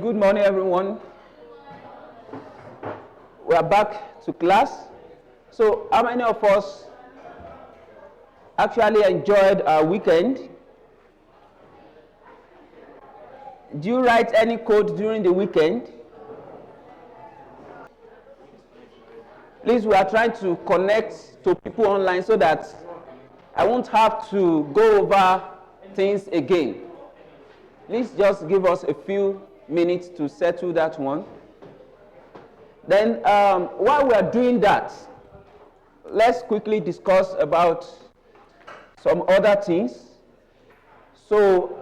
Good morning, everyone. We are back to class. So, how many of us actually enjoyed our weekend? Do you write any code during the weekend? Please, we are trying to connect to people online so that I won't have to go over things again. Please just give us a few minutes to settle that one. Then, while we are doing that, let's quickly discuss about some other things. So,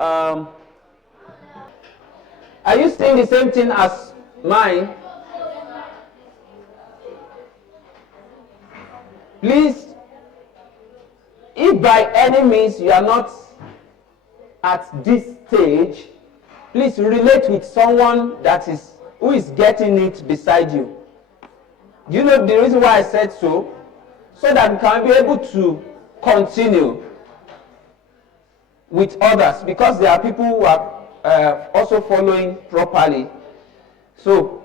are you seeing the same thing as mine? Please, if by any means you are not at this stage, please relate with someone who is getting it beside you. Do you know the reason why I said so? So that we can be able to continue with others, because there are people who are also following properly. So,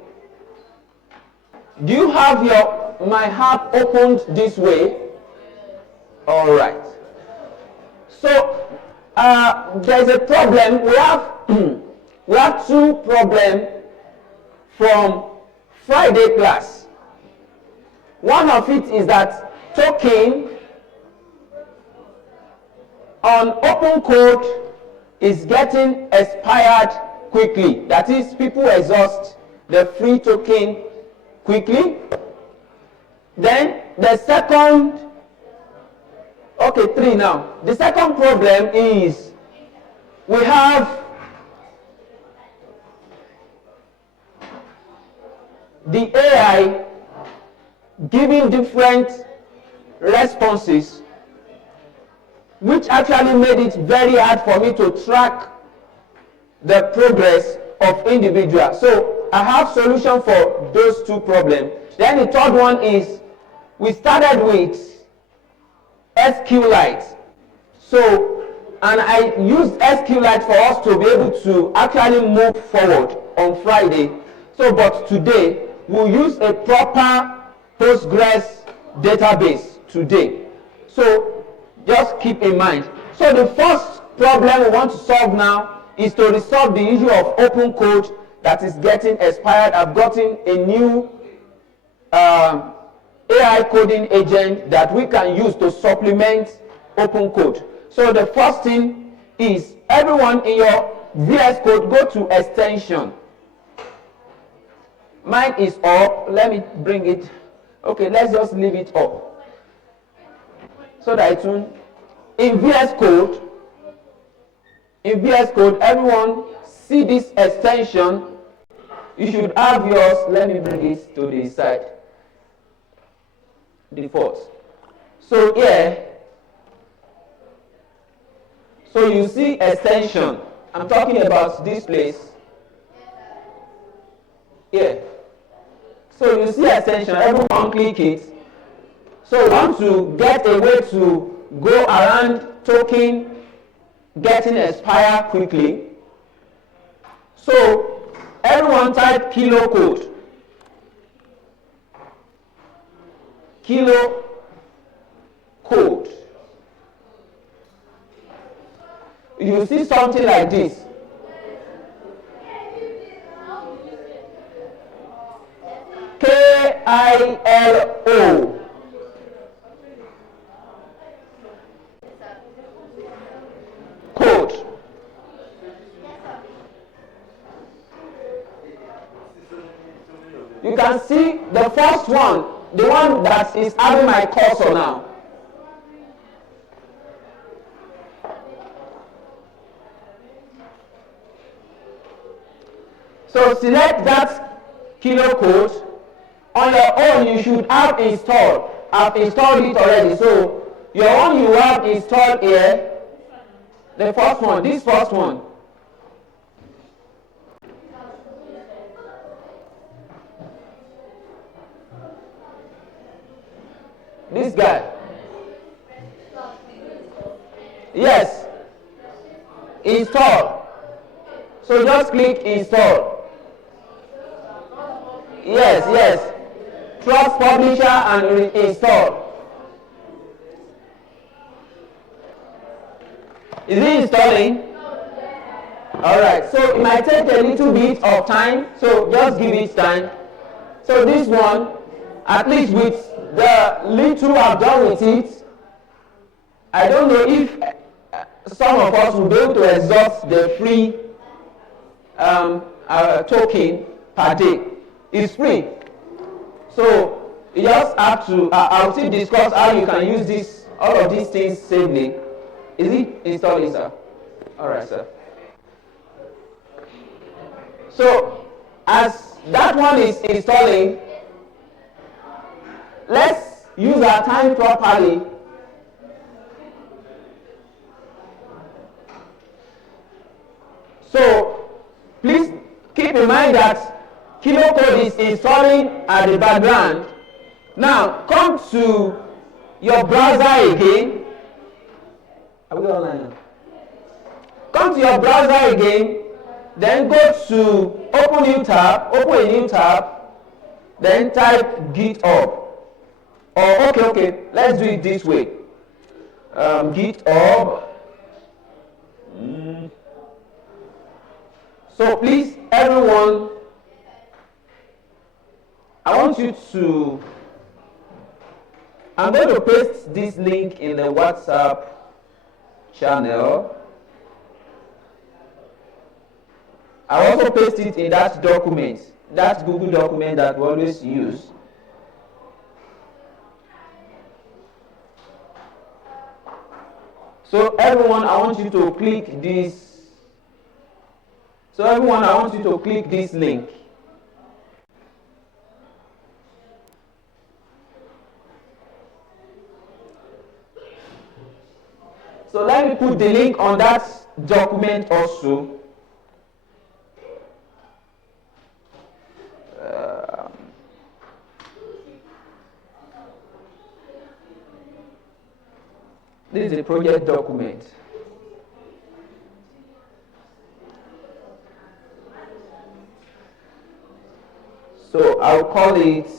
do you have my app opened this way? All right. So, there is a problem. We have two problems from Friday class. One of it is that token on open code is getting expired quickly. That is, people exhaust the free token quickly. Then the second, three now. The second problem is we have the AI giving different responses, which actually made it very hard for me to track the progress of individuals. So I have solution for those two problems. Then the third one is we started with SQLite. So, and I used SQLite for us to be able to actually move forward on Friday. So, but today we'll use a proper Postgres database today. So, just keep in mind. So, the first problem we want to solve now is to resolve the issue of open code that is getting expired. I've gotten a new AI coding agent that we can use to supplement open code. So the first thing is, everyone in your VS Code, go to extension. Mine is up. Let me bring it. Okay, let's just leave it up so that it won't. In VS Code, everyone see this extension. You should have yours. Let me bring it to the side. Default. So here, so you see extension. I'm talking about this place. Here. So you see extension. Everyone click it. So we want to get a way to go around token getting expire quickly. So everyone type kilo code. Kilo code. You see something like this. KILO. Code. You can see the first one, the one that is having my cursor now. So select that kilo code. On your own, you should have installed. I've installed it already. So your own you have installed here. The first one, this first one. This guy. Yes. Install. So just click install. Yes, yes. Trust publisher and install. Is it installing? Alright, so it might take a little bit of time, so just give it time. So this one, at least with the little I've done with it, I don't know if some of us will be able to exhaust the free token per day. It's free. So you just have to, I'll still discuss how you can use this, all of these things safely. Is it installing, sir? Alright, sir. So as that one is installing, let's use our time properly. So please keep in mind that KiloCode is installing at the background. Now come to your browser again. Are we online now? Come to your browser again. Then go to open a new tab, then type GitHub. Or okay, let's do it this way. GitHub. So please, everyone, I want you to, I'm going to paste this link in the WhatsApp channel. I also paste it in that document, that Google document that we always use. So everyone, I want you to click this. So everyone, I want you to click this link. So let me put the link on that document also. This is a project document. So I'll call it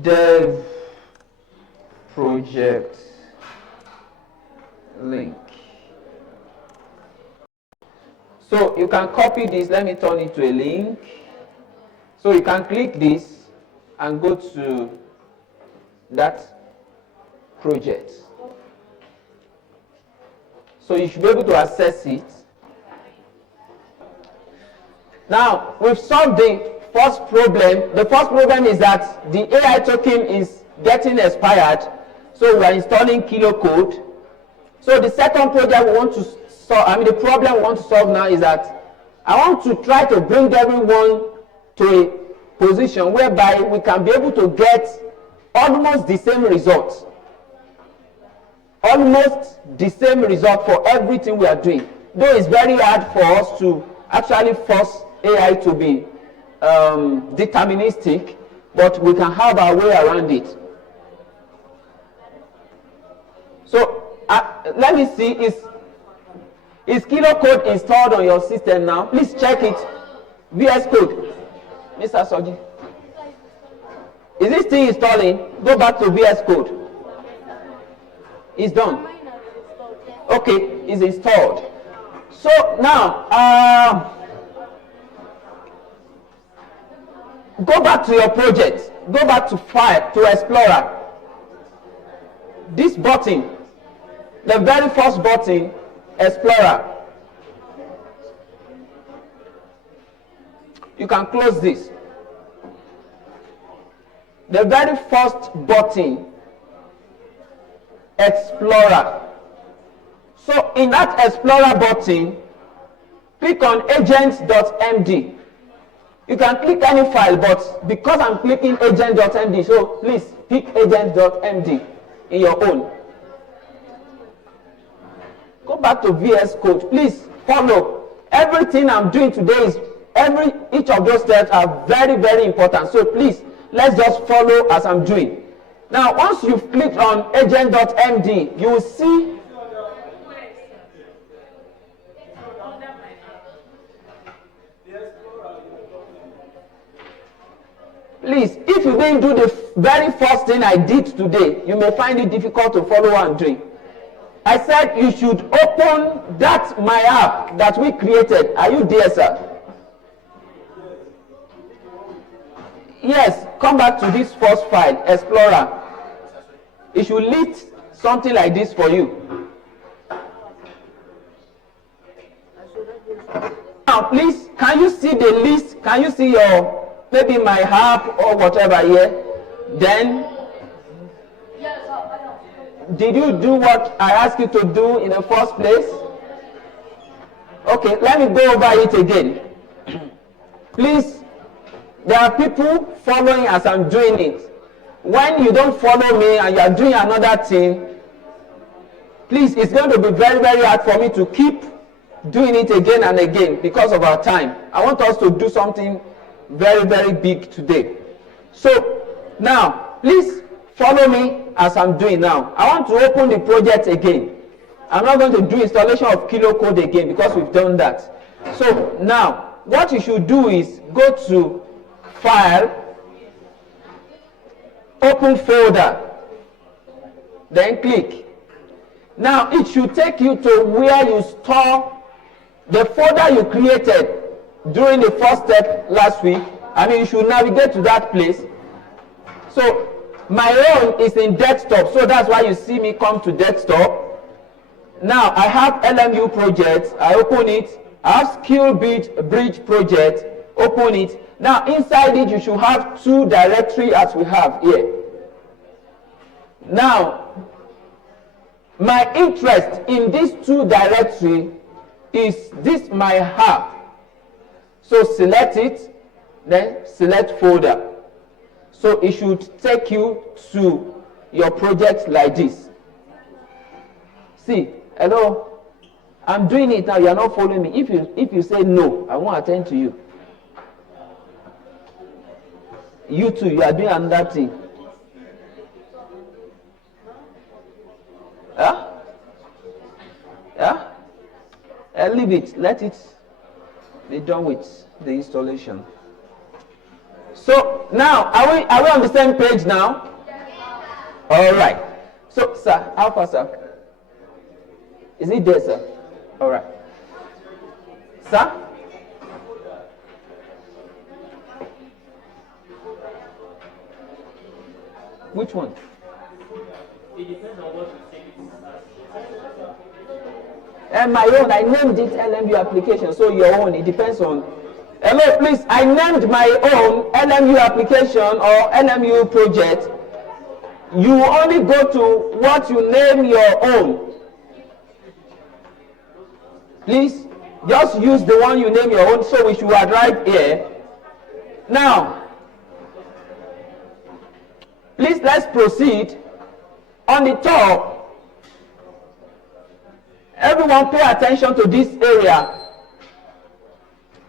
dev project link. So you can copy this. Let me turn it to a link. So you can click this and go to that project. So you should be able to access it. Now, we've solved the first problem. The first problem is that the AI token is getting expired. So we are installing KiloCode. So the second project we want to solve, the problem we want to solve now is that I want to try to bring everyone to a position whereby we can be able to get almost the same results. Almost the same result for everything we are doing. Though it's very hard for us to actually force AI to be deterministic, but we can have our way around it. So let me see, is KiloCode installed on your system now? Please check it. VS Code. Mr. Soji. Is it still installing? Go back to VS Code. It's done. Okay, it's installed. So now, go back to your project. Go back to File, to Explorer. This button, the very first button, Explorer. You can close this. The very first button, Explorer. So in that Explorer button, click on agent.md. You can click any file, but because I'm clicking agent.md, so please pick agent.md in your own. Go back to VS Code. Please follow. Everything I'm doing today is each of those steps are very, very important. So please, let's just follow as I'm doing. Now, once you've clicked on agent.md, you will see Please, if you didn't do the very first thing I did today, you may find it difficult to follow what I'm doing. I said you should open that my app that we created. Are you there, sir? Yes, come back to this first file, Explorer. It should list something like this for you. Now, please, can you see the list? Can you see your, maybe my app or whatever here? Then, did you do what I asked you to do in the first place? Okay, let me go over it again. Please, there are people following as I'm doing it. When you don't follow me and you are doing another thing, please, it's going to be very, very hard for me to keep doing it again and again because of our time. I want us to do something very, very big today. So, now, please follow me as I'm doing now. I want to open the project again. I'm not going to do installation of Kilo Code again because we've done that. So, now, what you should do is go to File, Open Folder, then click. Now, it should take you to where you store the folder you created during the first step last week. I mean, you should navigate to that place. So, my own is in desktop, so that's why you see me come to desktop. Now, I have LMU project, I open it. I have Skill Bridge project, open it. Now, inside it, you should have two directories as we have here. Now, my interest in these two directories is this my app. So select it, then select folder. So it should take you to your project like this. See, hello, I'm doing it now, you are not following me. If you say no, I won't attend to you. You too, you are doing another thing. Huh? Yeah? Leave it. Let it be done with the installation. So now, are we on the same page now? All right. So, sir, how far, sir? Is it there, sir? All right. Sir? Which one? It depends on what you think. And my own, I named it LMU application, so your own, it depends on. Hello, please, I named my own LMU application or LMU project. You only go to what you name your own. Please, just use the one you name your own, so we should arrive here. Now, please, let's proceed. On the top, everyone pay attention to this area.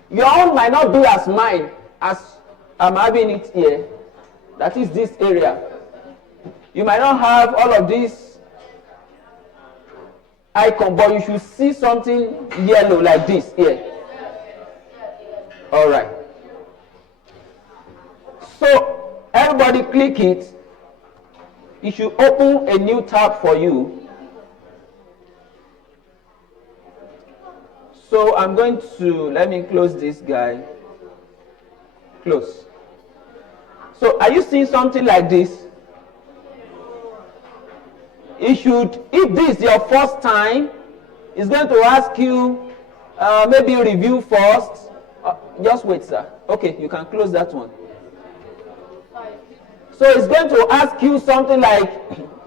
Your own might not be as mine as I'm having it here. That is this area. You might not have all of these icon, but you should see something yellow like this here. All right. So everybody click it. It should open a new tab for you. So I'm going to, let me close this guy. Close. So are you seeing something like this? It should, if this is your first time, it's going to ask you maybe review first. Just wait, sir. Okay, you can close that one. So it's going to ask you something like,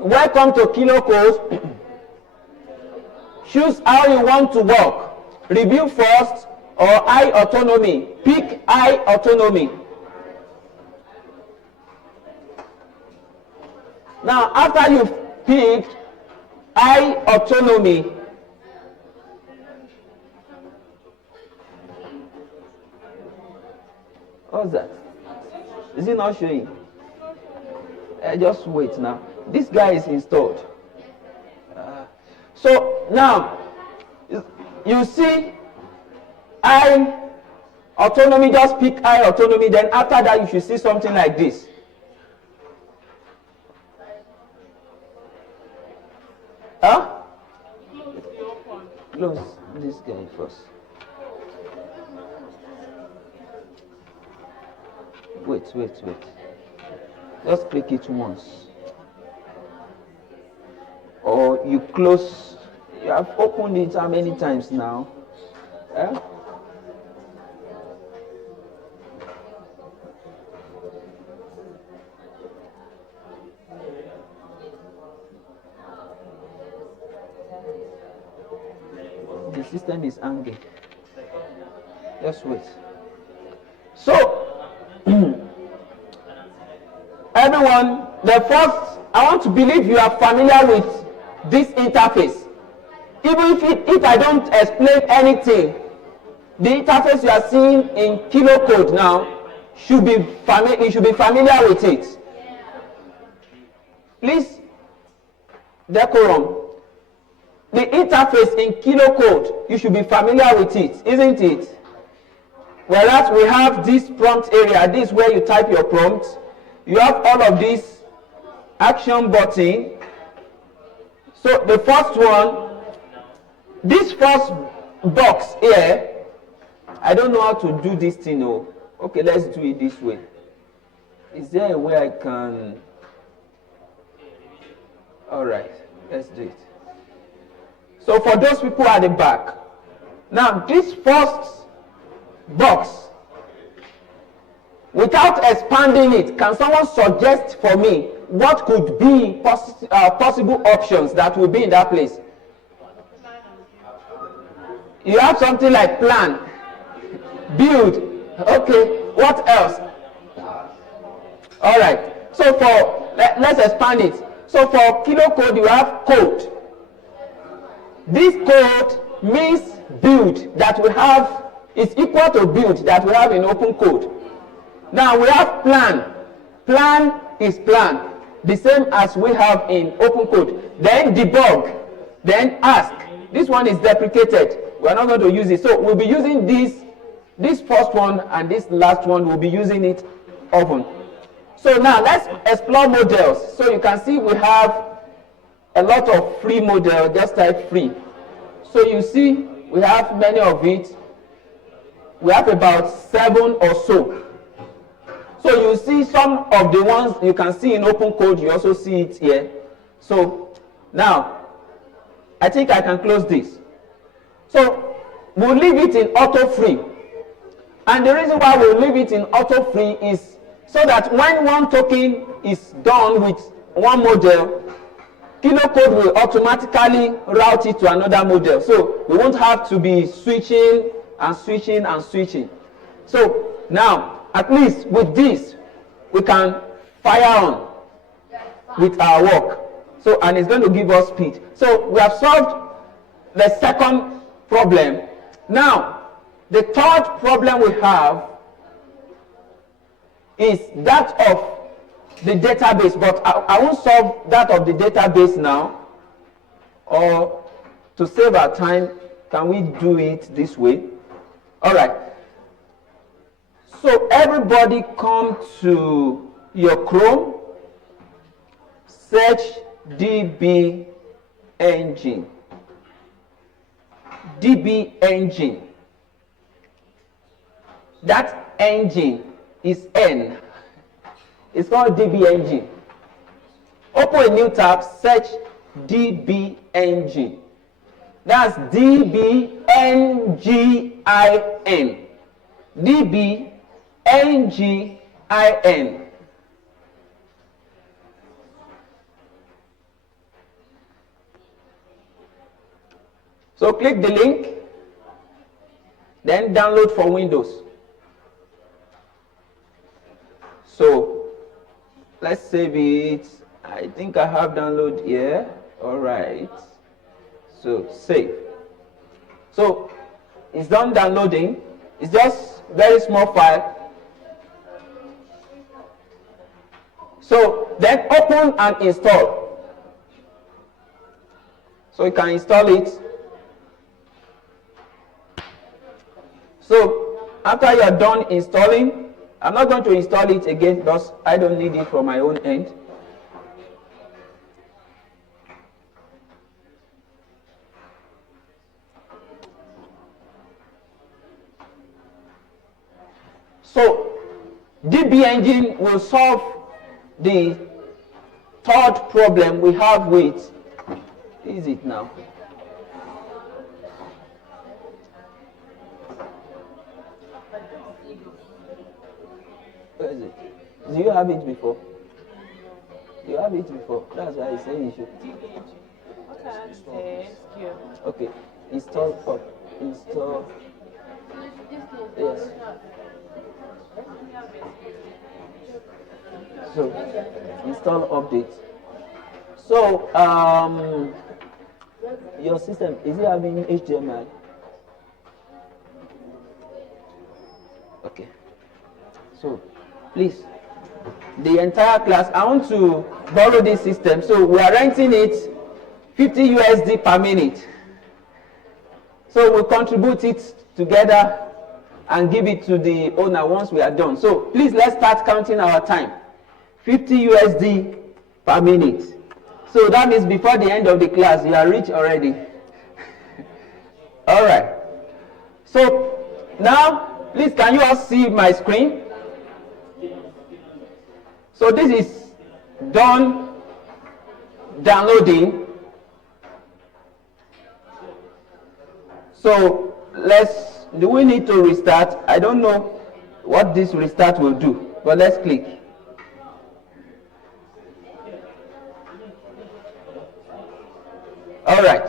welcome to Kilo Code. Choose how you want to work. Review first or high autonomy. Pick high autonomy. Now, after you've picked high autonomy, what's that? Is it not showing? Just wait now. This guy is installed. So now, you see high Autonomy, just pick I autonomy, then after that you should see something like this. Huh? Close this guy first. Wait. Just click it once. Or you close. You have opened it how many times now? Huh? The system is angry. Just wait. So, everyone, the first, I want to believe you are familiar with this interface. Even if I don't explain anything, the interface you are seeing in kilocode now you should be familiar with it. Please, decorum. The interface in kilocode, you should be familiar with it, isn't it? Whereas we have this prompt area, this is where you type your prompt. You have all of this action button. So the first one, this first box here, I don't know how to do this thing. Oh, okay, let's do it this way. Is there a way I can? All right, let's do it. So for those people at the back, now this first box, without expanding it, can someone suggest for me what could be possible options that will be in that place? You have something like plan, build, okay, what else? All right, so let's expand it. So for kilocode, you have code. This code means build that we have is equal to build that we have in open code. Now we have plan. Plan is plan, the same as we have in open code. Then debug, then ask. This one is deprecated. We are not going to use it. So we'll be using this first one and this last one, we'll be using it often. So now let's explore models. So you can see we have a lot of free model. Just type free. So you see we have many of it. We have about 7 or so. So you see some of the ones you can see in open code, you also see it here. So now I think I can close this. So we'll leave it in auto free. And the reason why we'll leave it in auto free is so that when one token is done with one model, kilocode will automatically route it to another model. So we won't have to be switching and switching and switching. So now, at least with this, we can fire on with our work. So, and it's going to give us speed. So we have solved the second problem. Now, the third problem we have is that of the database, but I won't solve that of the database now. Or to save our time, can we do it this way? All right. So everybody come to your Chrome, search DB engine. DB engine. That engine is N. It's called DB engine. Open a new tab, search DB engine. That's DB NGIN. DB NGIN. So click the link, then download for Windows. So let's save it. I think I have download here. All right. So save. So it's done downloading. It's just very small file. So then open and install. So you can install it. So after you are done installing, I'm not going to install it again because I don't need it from my own end. So DB engine will solve the third problem we have with, is it now? Where is it? Do you have it before? You have it before. That's why I say you should. Okay. Install up. Install. Yes. So install update. So your system, is it having HDMI? Okay. So please, the entire class, I want to borrow this system. So we are renting it 50 USD per minute. So we'll contribute it together and give it to the owner once we are done. So please, let's start counting our time. 50 USD per minute. So that means before the end of the class, you are rich already. All right. So now, please, can you all see my screen? So this is done downloading. So do we need to restart? I don't know what this restart will do, but let's click. All right.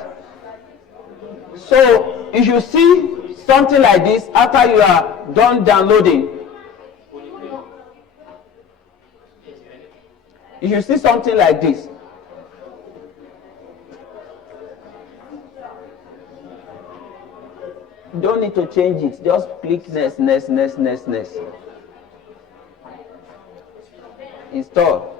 So you should see something like this after you are done downloading. You should see something like this. You don't need to change it. Just click next. Install.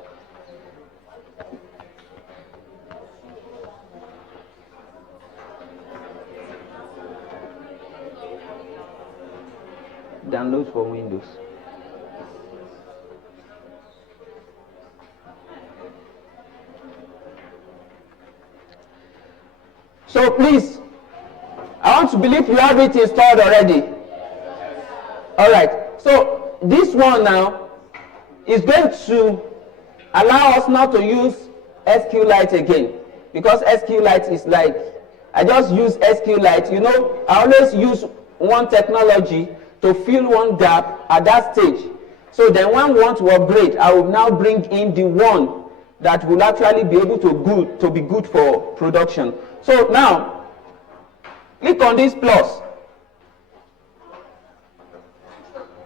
Download for Windows. So please, I want to believe you have it installed already. All right. So this one now is going to allow us not to use SQLite again, because SQLite is like, I just use SQLite. You know, I always use one technology to fill one gap at that stage. So then when we want to upgrade, I will now bring in the one that will actually be able to be good for production. So now, click on this plus.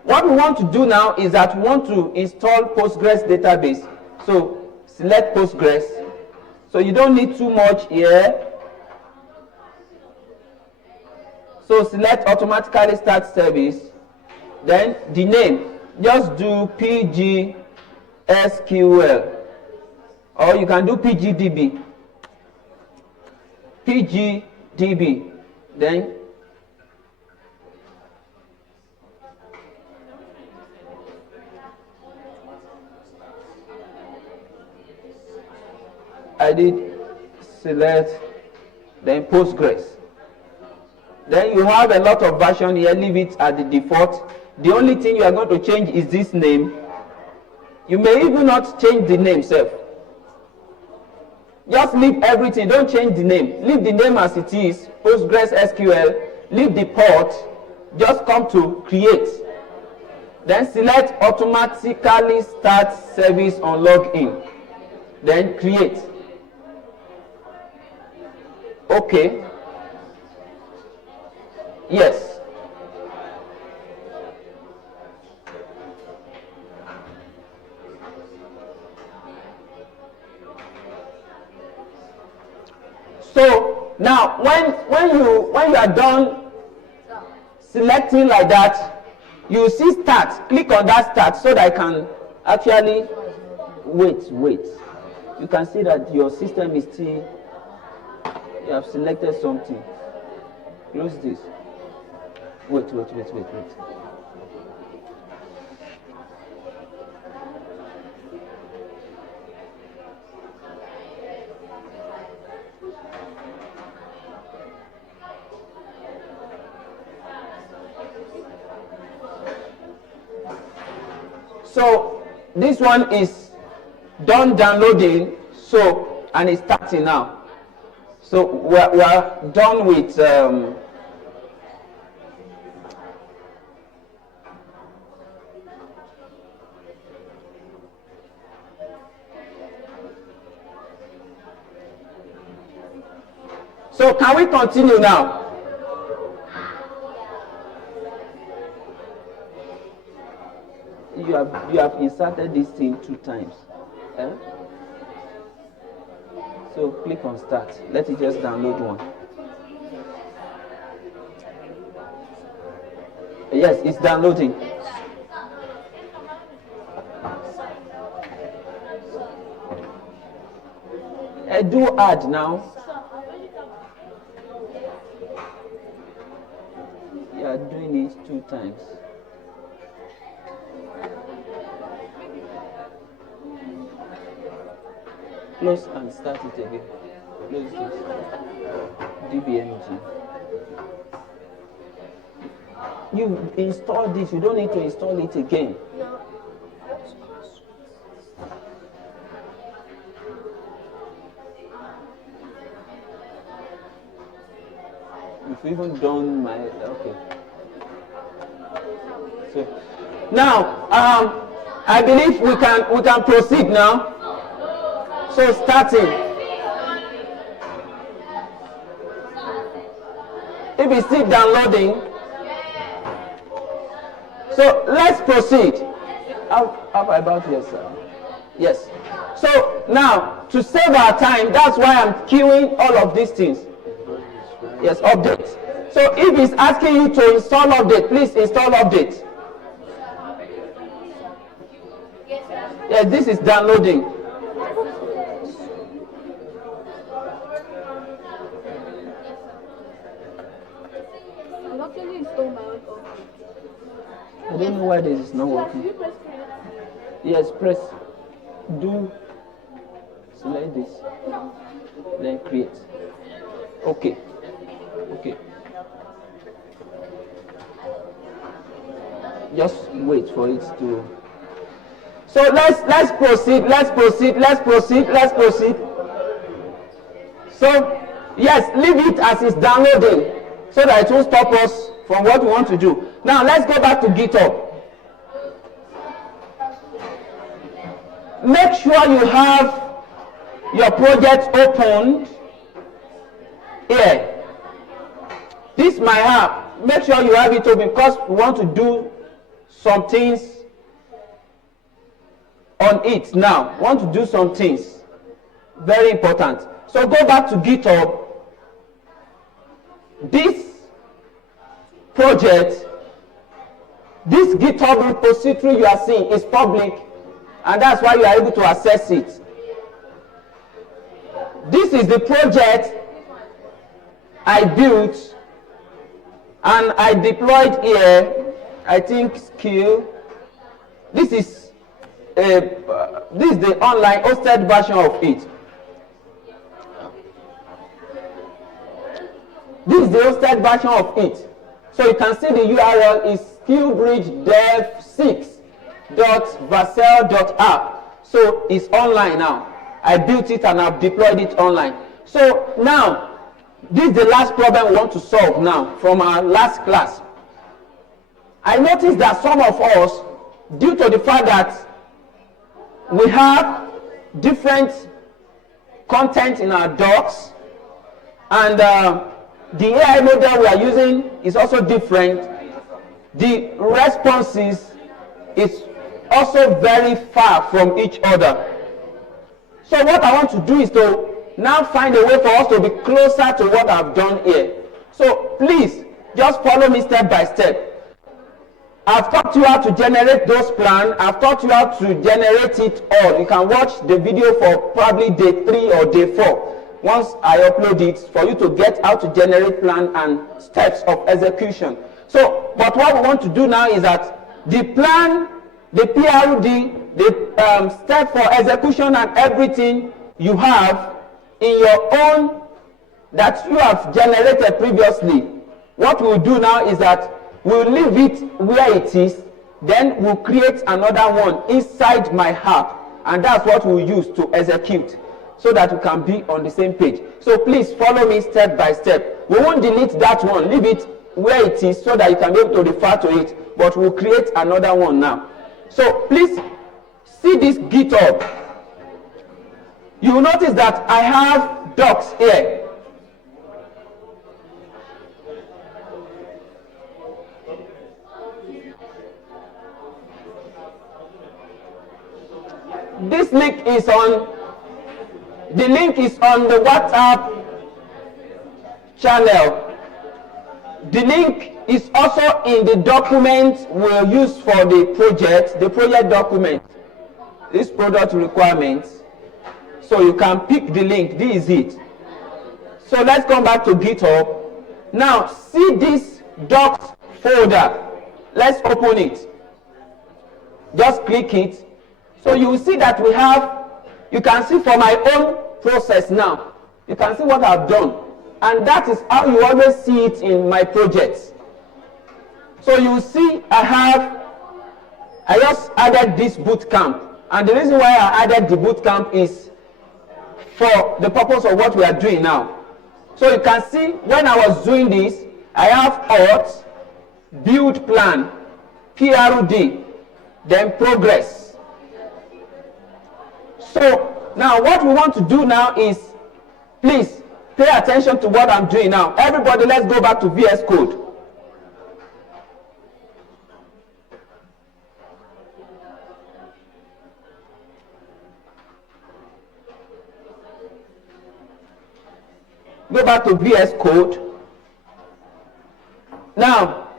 What we want to do now is that we want to install Postgres database. So select Postgres. So you don't need too much here. So select automatically start service. Then the name, just do PGSQL. Or you can do PGDB. PGDB. Then I did select, then Postgres. Then you have a lot of version here, leave it at the default. The only thing you are going to change is this name. You may even not change the name self. Just leave everything, don't change the name. Leave the name as it is, Postgres SQL, leave the port, just come to create. Then select automatically start service on login. Then create. Okay. Yes. So now when you are done selecting like that, you see start. Click on that start so that I can actually wait. You can see that your system is still, you have selected something. Close this. Wait. So this one is done downloading, so, and it's starting now. So we're done with so can we continue now? You have inserted this thing 2 times. Eh? So click on start. Let it just download one. Yes, it's downloading. Do add now. You are doing it 2 times. Close and start it again. Close this. DBMG. You installed this, you don't need to install it again. You've even done my, okay. So now, I believe we can proceed now. So starting. If it's still downloading, so let's proceed. How about yourself? Yes. So now, to save our time, that's why I'm queuing all of these things. Yes, update. So if it's asking you to install update, please install update. Yes, this is downloading. I don't know why this is not working. Yes, press. Do. Select this. Then create. Okay. Okay. Just wait for it to. So let's proceed. Let's proceed. So yes, leave it as it's downloading, so that it won't stop us from what we want to do. Now let's go back to GitHub. Make sure you have your project opened here. This my app. Make sure you have it open because we want to do some things on it now. We want to do some things. Very important. So go back to GitHub. This project, this GitHub repository you are seeing is public, and that's why you are able to access it. This is the project I built and I deployed here. I think skill. This is the online hosted version of it. This is the hosted version of it. So you can see the URL is skillbridgedev6.vercel.app. So it's online now. I built it and I've deployed it online. So now, this is the last problem we want to solve now from our last class. I noticed that some of us, due to the fact that we have different content in our docs, and the AI model we are using is also different, the responses is also very far from each other. So what I want to do is to now find a way for us to be closer to what I've done here. So please, just follow me step by step. I've taught you how to generate those plans. I've taught you how to generate it all. You can watch the video for probably day 3 or day 4. Once I upload it, for you to get how to generate plan and steps of execution. So, but what we want to do now is that the plan, the PRD, the step for execution and everything you have in your own that you have generated previously. What we'll do now is that we'll leave it where it is, Then we'll create another one inside my app, and that's what we'll use to execute so that we can be on the same page. So please follow me step by step. We won't delete that one, leave it where it is so that you can be able to refer to it, but we'll create another one now. So please see this GitHub. You will notice that I have docs here. This link is on the WhatsApp channel. The link is also in the document we'll use for the project document, this product requirements. So you can pick the link. This is it. So let's come back to GitHub. Now see this docs folder. Let's open it. Just click it. So you will see that we have, you can see for my own process now, you can see what I've done. And that is how you always see it in my projects. So you will see I just added this bootcamp. And the reason why I added the bootcamp is for the purpose of what we are doing now. So you can see when I was doing this, I have auth, build plan, PRD, then progress. So now what we want to do now is, please pay attention to what I'm doing now. Everybody, let's go back to VS Code. Go back to VS Code. Now,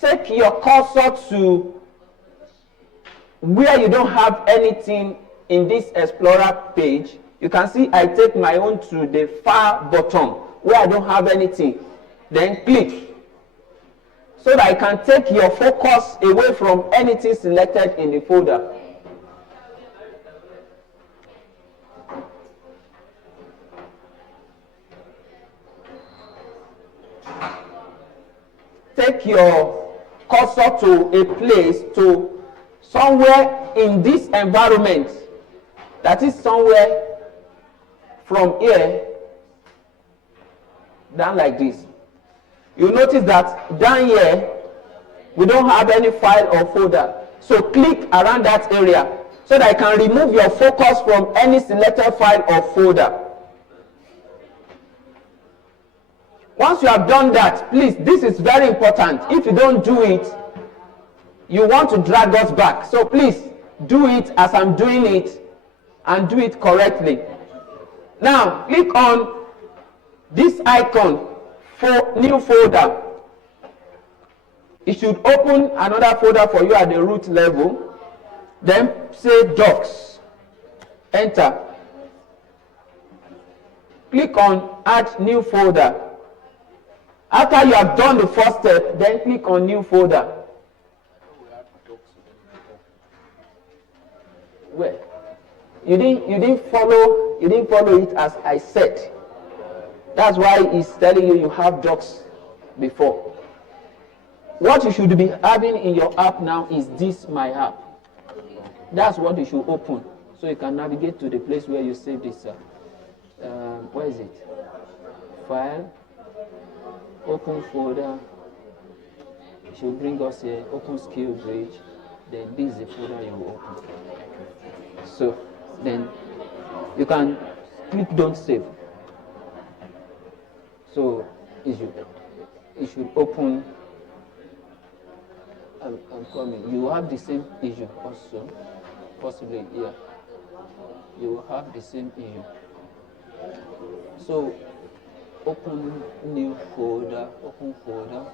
take your cursor to where you don't have anything in this Explorer page. You can see I take my own to the far bottom where I don't have anything. Then click so that I can take your focus away from anything selected in the folder. Take your cursor to a place, to somewhere in this environment, that is somewhere from here down like this. You notice that down here we don't have any file or folder. So click around that area so that I can remove your focus from any selected file or folder. Once you have done that, please, this is very important. If you don't do it, you want to drag us back. So please do it as I'm doing it and do it correctly. Now click on this icon for new folder. It should open another folder for you at the root level. Then say docs. Enter. Click on add new folder. After you have done the first step, then click on new folder. Where? You didn't follow it as I said. That's why it's telling you you have docs before. What you should be having in your app now is this my app. That's what you should open, so you can navigate to the place where you save this. Where is it? File. Open folder. It should bring us here. Open skill bridge. Then this is the folder you will open. So then you can click don't save. So it should open. I'm coming. You will have the same issue also, possibly here. You will have the same issue. So open new folder, open folder.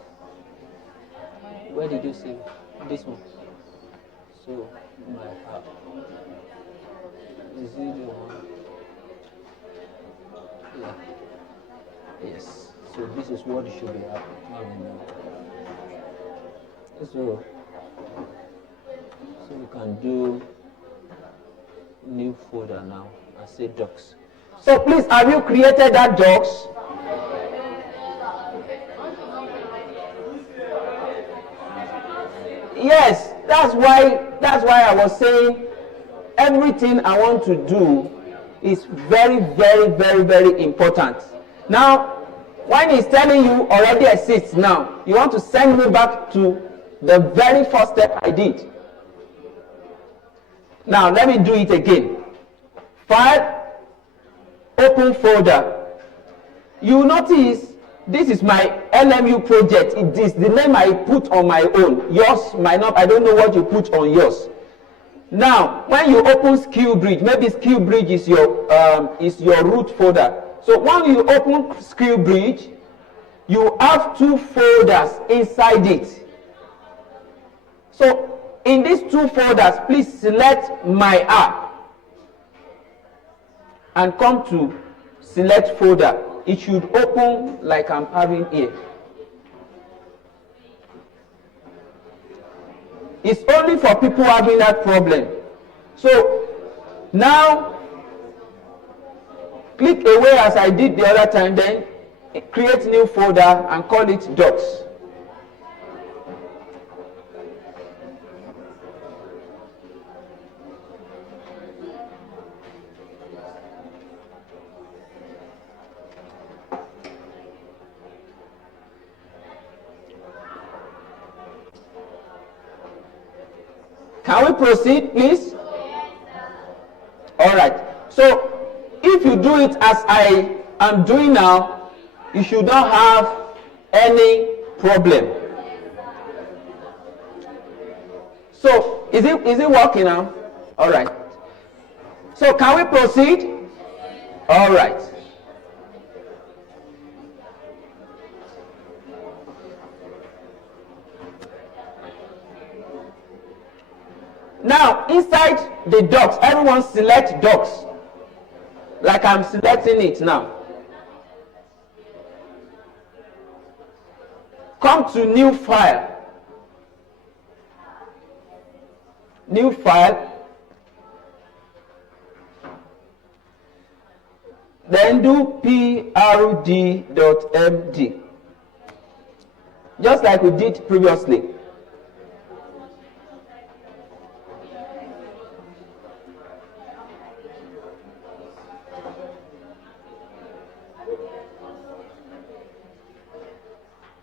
Where did you save? This one. So my app. Is it the one? Yeah. Yes. So this is what should be happening. So you can do new folder now and say docs. So please, have you created that docs? Yes, that's why I was saying everything I want to do is very, very, very, very important. Now, when he's telling you already exists now, you want to send me back to the very first step I did. Now, let me do it again. File, open folder. You notice this is my LMU project. It is the name I put on my own. Yours might not, I don't know what you put on yours. Now, when you open SkillBridge, maybe SkillBridge is your root folder. So when you open SkillBridge, you have two folders inside it. So in these two folders, please select My App and come to Select Folder. It should open like I'm having here. It's only for people having that problem. So now click away as I did the other time, then create new folder and call it Docs. Can we proceed, please? All right. So if you do it as I am doing now, you should not have any problem. So is it working now? All right. So can we proceed? All right. Now, inside the docs, everyone select docs, like I'm selecting it now. Come to new file. New file. Then do prd.md. Just like we did previously.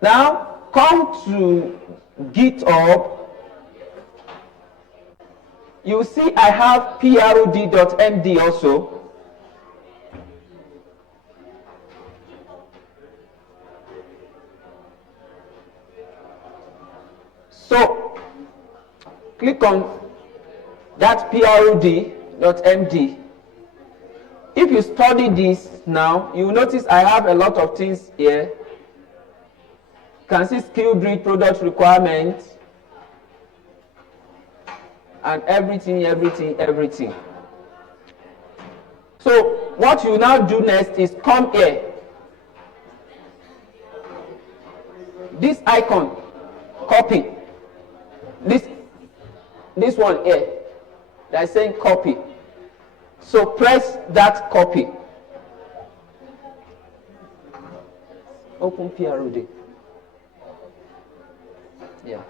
Now, come to GitHub. You see I have prd.md also. So, click on that prd.md. If you study this now, you will notice I have a lot of things here. Can see SkillBridge product requirements and everything. So what you now do next is come here. This icon, copy. This one here, that's saying copy. So press that copy. Open PROD. Yeah.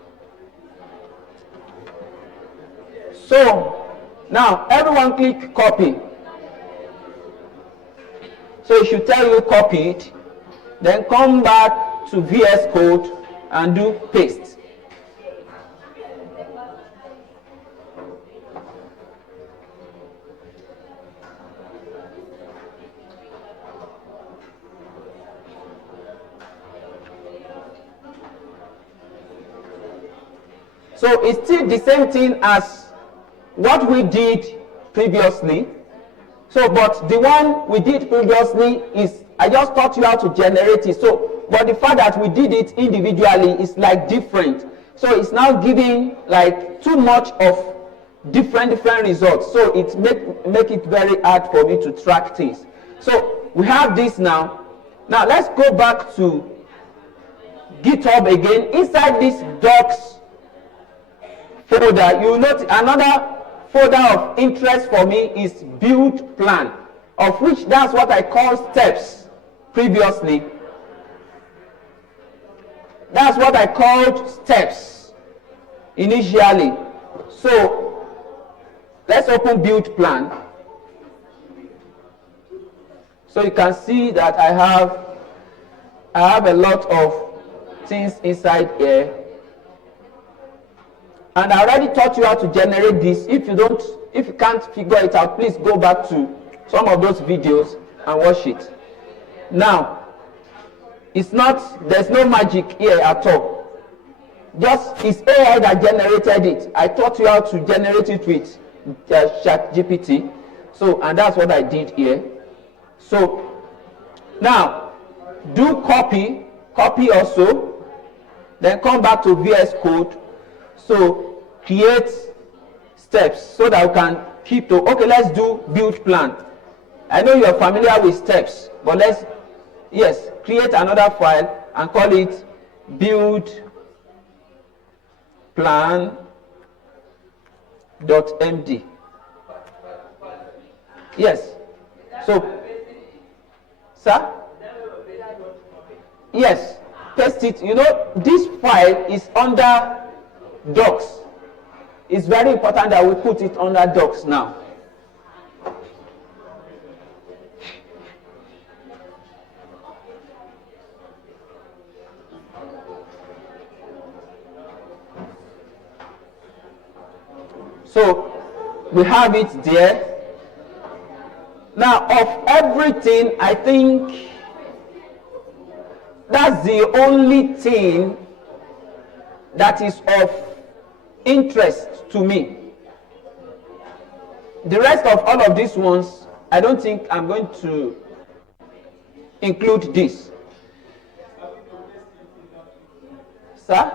So now everyone click copy. So it should tell you copy it. Then come back to VS Code and do paste. So it's still the same thing as what we did previously. So, but the one we did previously is, I just taught you how to generate it. So, but the fact that we did it individually is like different. So it's now giving like too much of different results. So it make it very hard for me to track things. So we have this now. Now let's go back to GitHub again. Inside this docs folder, you will notice another folder of interest for me is build plan, of which that's what I call steps previously. That's what I called steps. initially. So let's open build plan. So you can see that I have a lot of things inside here. And I already taught you how to generate this. If you can't figure it out, please go back to some of those videos and watch it. Now, there's no magic here at all. Just it's AI that generated it. I taught you how to generate it with ChatGPT. So, and that's what I did here. So, now, do copy also, then come back to VS Code. So, create steps so that we can keep to, okay, let's do build plan. I know you're familiar with steps, but create another file and call it build plan.md. Yes. So, sir? Yes. Paste it. You know, this file is under docs. It's very important that we put it under docs now. So we have it there. Now, of everything, I think that's the only thing that is of interest to me. The rest of all of these ones, I don't think I'm going to include this. Sir?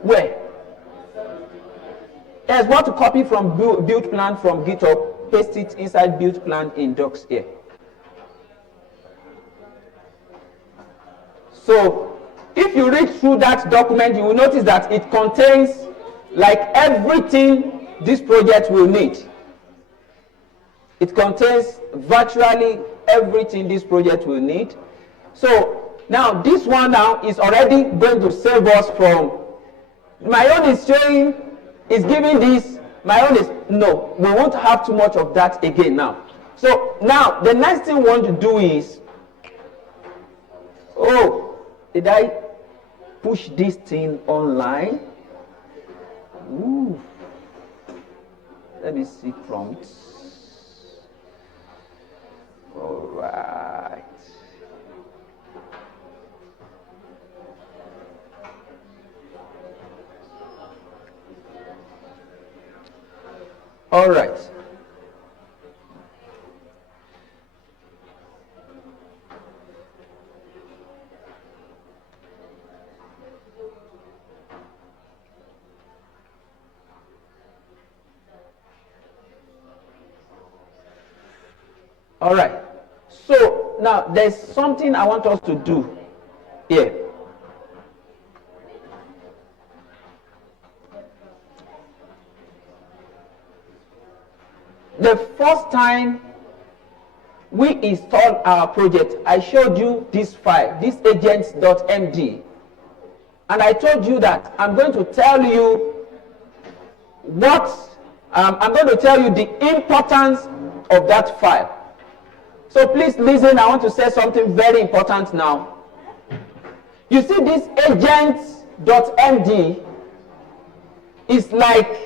Where? Yes, want to copy from build plan from GitHub, paste it inside build plan in docs here. So, if you read through that document, you will notice that it contains like everything this project will need. It contains virtually everything this project will need. So now this one now is already going to save us from, my own is showing, is giving this, my own is, no, we won't have too much of that again now. So now the next thing we want to do is, oh, did I push this thing online? Ooh. Let me see prompts. All right. All right. All right. So now there's something I want us to do here. The first time we installed our project, I showed you this file, this agents.md. And I told you that I'm going to tell you I'm going to tell you the importance of that file. So please listen, I want to say something very important now. You see, this agents.md is like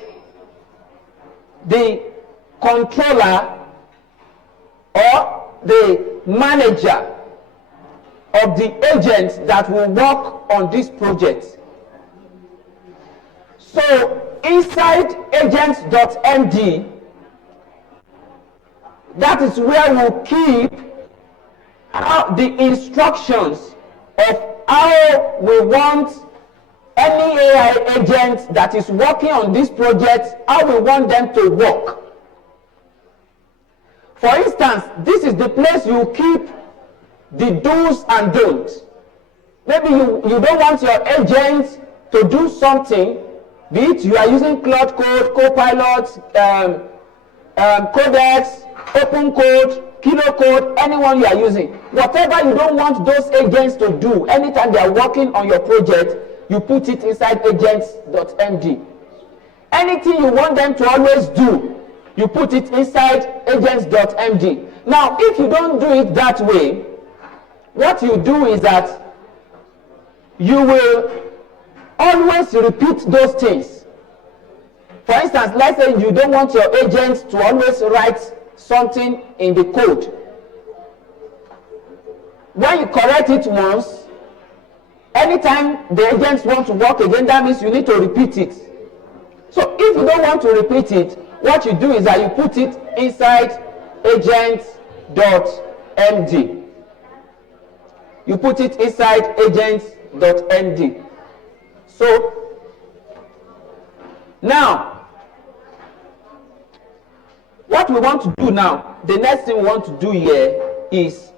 the controller or the manager of the agents that will work on this project. So inside agents.md, that is where we'll keep the instructions of how we want any AI agent that is working on this project, how we want them to work. For instance, this is the place you keep the do's and don'ts. Maybe you don't want your agent to do something, be it you are using Cloud Code, Copilot, Codex, Open Code, Kilo Code, anyone you are using. Whatever you don't want those agents to do, anytime they are working on your project, you put it inside agents.md. Anything you want them to always do, you put it inside agents.md. Now, if you don't do it that way, what you do is that you will always repeat those things. For instance, let's say you don't want your agents to always write something in the code. When you correct it once, anytime the agents want to work again, that means you need to repeat it. So if you don't want to repeat it, what you do is that you put it inside agents.md. You put it inside agents.md. So now, what we want to do now, the next thing we want to do here is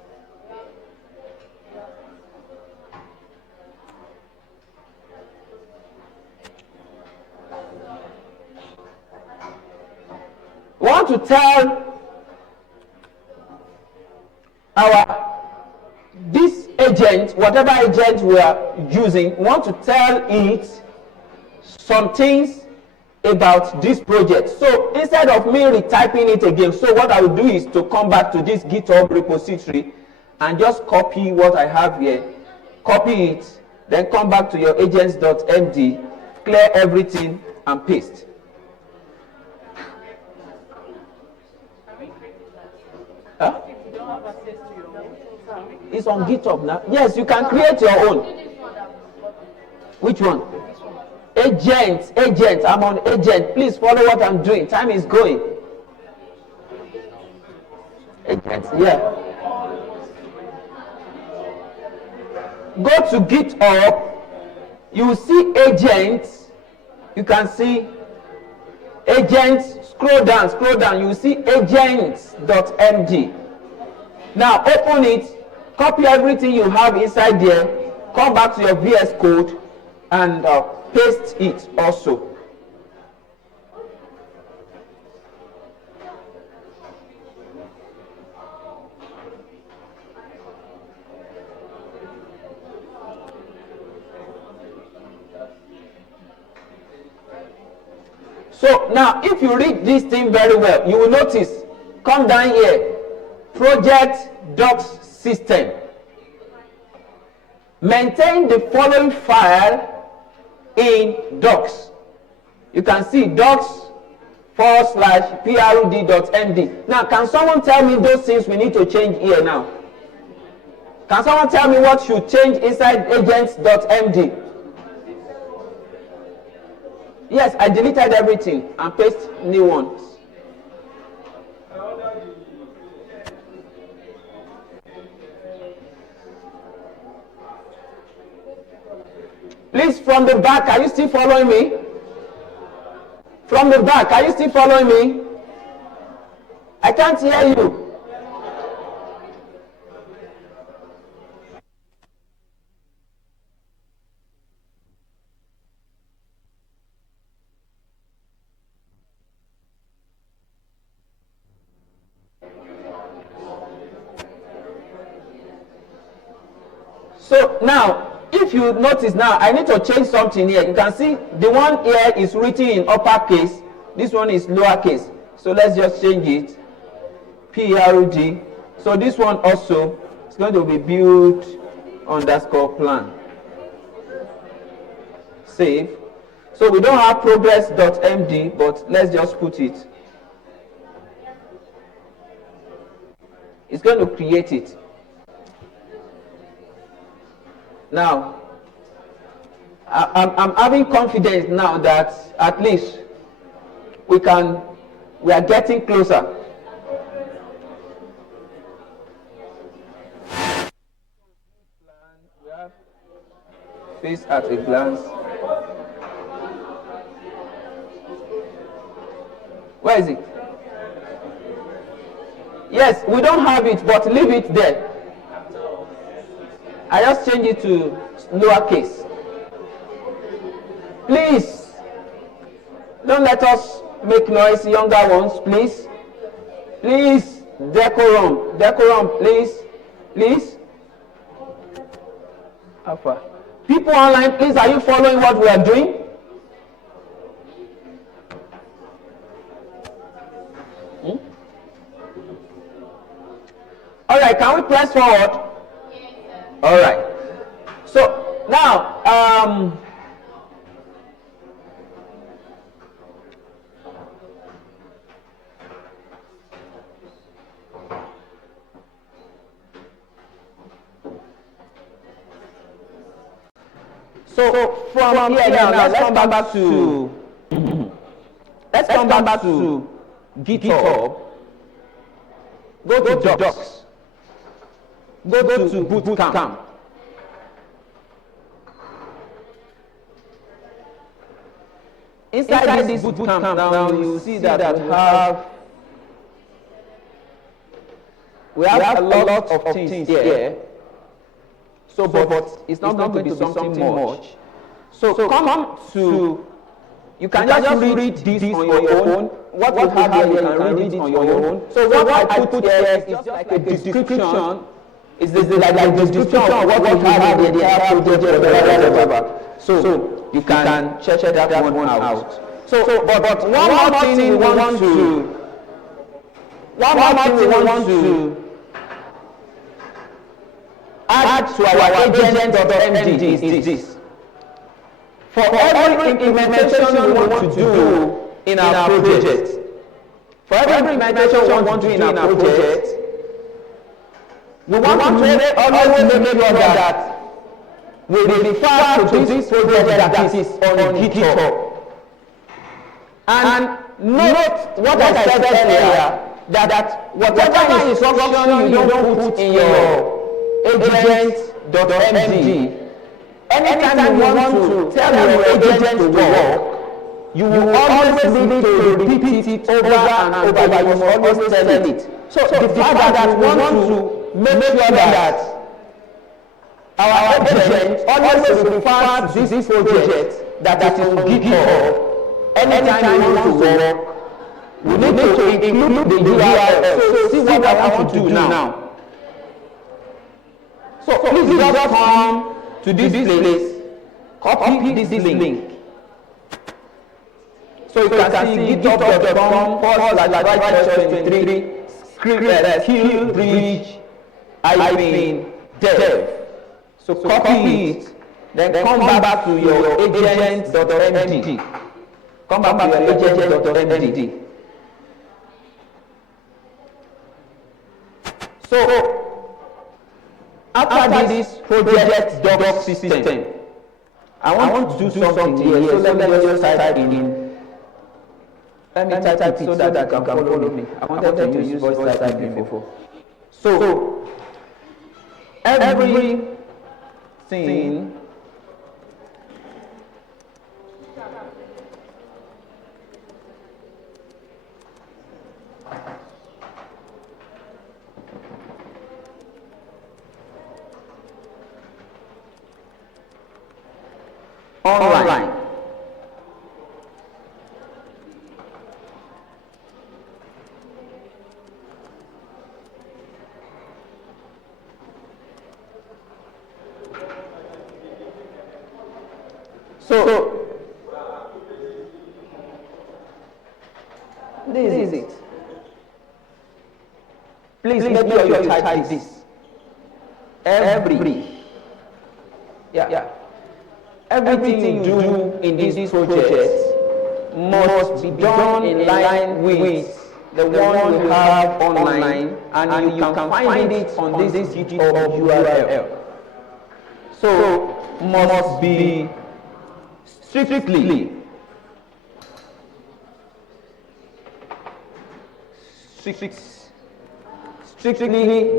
we want to tell this agent, whatever agent we are using, we want to tell it some things about this project. So instead of me retyping it again, so what I will do is to come back to this GitHub repository and just copy what I have here, copy it, then come back to your agents.md, clear everything and paste. Huh? It's on GitHub now. Yes, you can create your own. Which one? Agent, I'm on agent. Please follow what I'm doing. Time is going. Agent, yeah. Go to GitHub. You will see agents. You can see agents. Scroll down. You will see agents.md. Now open it. Copy everything you have inside there. Come back to your VS Code and paste it also. So now if you read this thing very well, you will notice, come down here, project docs system. Maintain the following file in docs. You can see docs/prd.md. Now, can someone tell me those things we need to change here now? Can someone tell me what should change inside agents.md? Yes, I deleted everything and paste new ones. Please, from the back, are you still following me? From the back, are you still following me? I can't hear you. So now, if you notice now, I need to change something here. You can see the one here is written in uppercase. This one is lowercase. So let's just change it. PRD. So this one also is going to be build_plan. Save. So we don't have progress.md, but let's just put it. It's going to create it. Now, I'm having confidence now that at least we are getting closer. We have face at a glance. Where is it? Yes, we don't have it, but leave it there. I just change it to lowercase. Please, don't let us make noise, younger ones, please. Please, decorum, please. Alpha. People online, please, are you following what we are doing? All right, can we press forward? All right. So now, so from here now, let's come back to GitHub. Go to Docs. Go to Bootcamp. Inside this bootcamp now, you see that we have a lot of things here. So, but it's not going to be something much. So come to, you can just read this on your own. What you have here, you can read it on your own. So what I put here is just like a description. It's like the description of what we have in the entire project, whatever. So you can check that one out. So, but one more thing we want to add to our agent.md is this. For every implementation we want to do in our project, for every implementation we want to do in our project, we want to always make sure that we refer to this project that is on GitHub. And note what I said earlier, that whatever instruction you don't put in your agent.md, anytime you want to tell your agent to work, you will always need to repeat it over and over. You must always tell it. So the fact that we want to make sure that our agent always refers to this project that is on GitHub. Anytime you want to work, we need to include the URL. So see what I want to do now. So please just come to this place, copy this link. So you can see github.com/23 skill bridge dev. So copy it, then come back to your agent.md. Come back to your agent.md. So after this project doc system, I want to do something here. So let me just type in. Let me type it so that you can follow me. I wanted to use voice typing before. So everything online. So this is it. Please make sure you type this. Everything you do in this project must be done in line with the one we have online, and you can find it on this GitHub URL. So must be strictly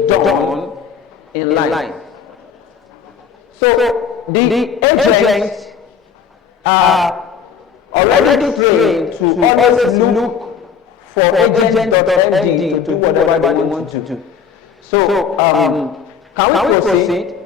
done in line. So the agents are already trained to always look for agent.md to do whatever they want to do. So can we proceed?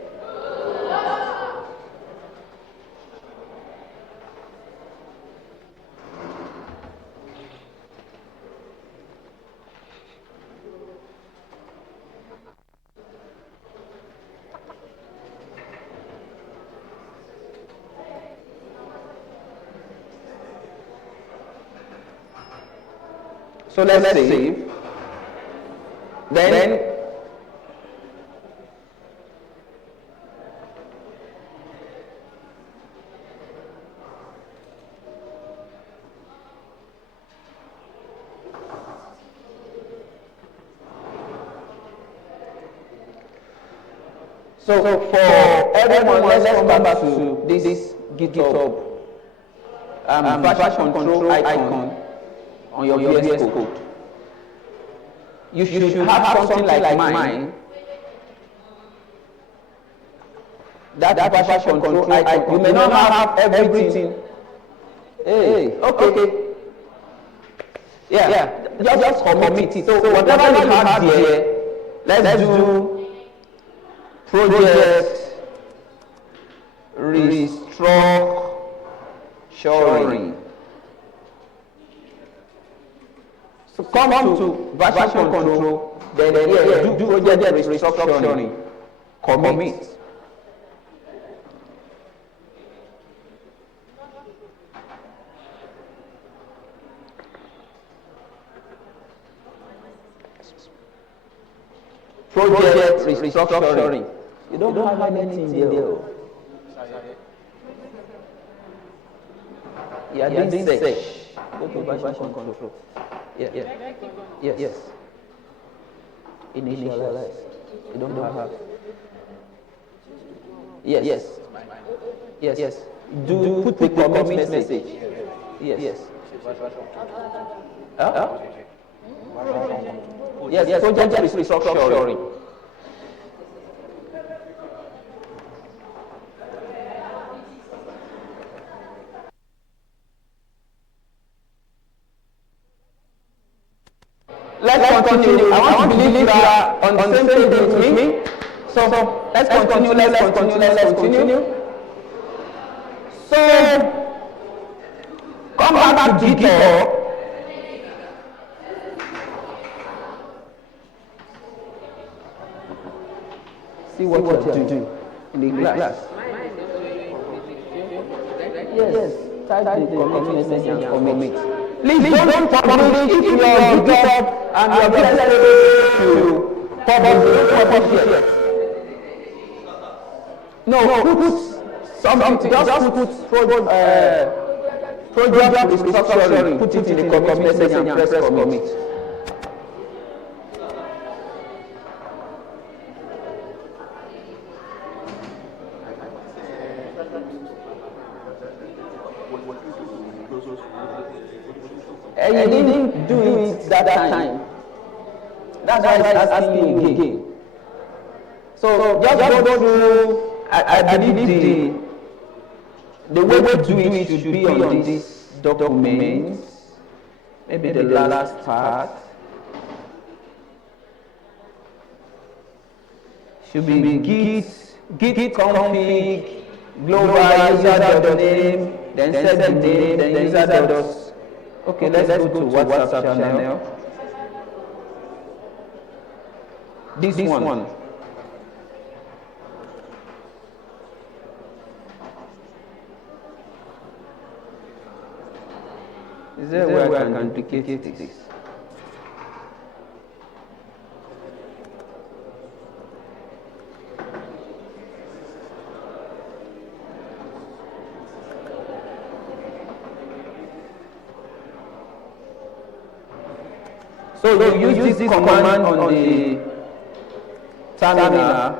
So let's save. Then so for everyone, let's come back to this GitHub version control icon on your VS Code. You should have something like mine. That version control icon. You may not have everything. Hey, okay. Yeah. Just commit it. So whatever you have here, let's do project restructuring. So come to version control, then here do project restructuring. Commit. Project restructuring. You don't have anything there. Yeah, doing search. Go to version control. Yes. Initialize. You don't have. Yes. Do put the commit message. Yes. Huh? Yes. Project restructuring. Let's continue. I want to believe you are on the same page with me. So let's continue. So come back to GitHub. See what you do in the class. Yes. Type the commit message and commit. Please don't publish if your GitHub and your business to publish yet. No, put something. Just put project restructuring. Put it in the commit message and press commit. And you didn't do it that time. That's why I'm asking you again. So just go through. I believe the way to do it should be on this document. Maybe the last part should be git config global user.name, then set the name, then user. Okay, let's go to WhatsApp channel. This one. Is there where I can duplicate this? So you use this command on the terminal.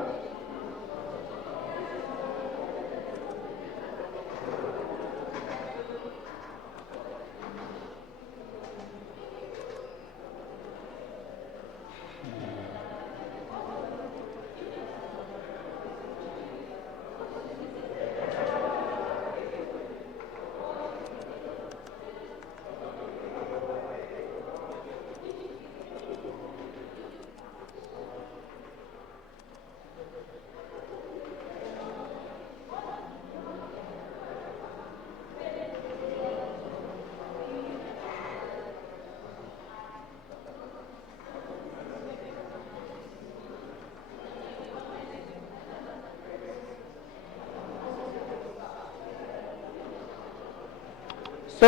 So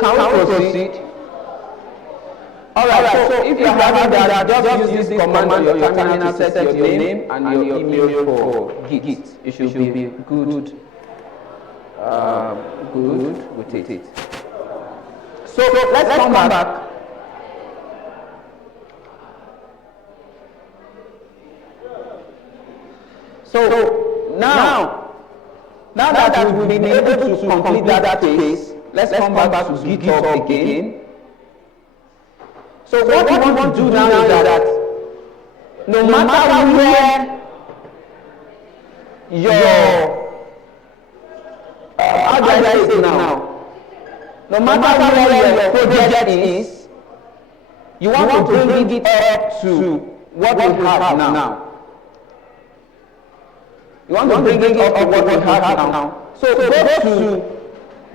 can we proceed? Alright, so if you're having that, just use this command on your terminal to set your name and your email for Git. You should be good with it. So let's come back. So now that we've been able to complete that phase, let's come back to GitHub again. So what we want to do now is that no matter where your how do I say it now? No matter where your project is, you want to bring it up to what we have now. You want to bring it up to what we have now. So go to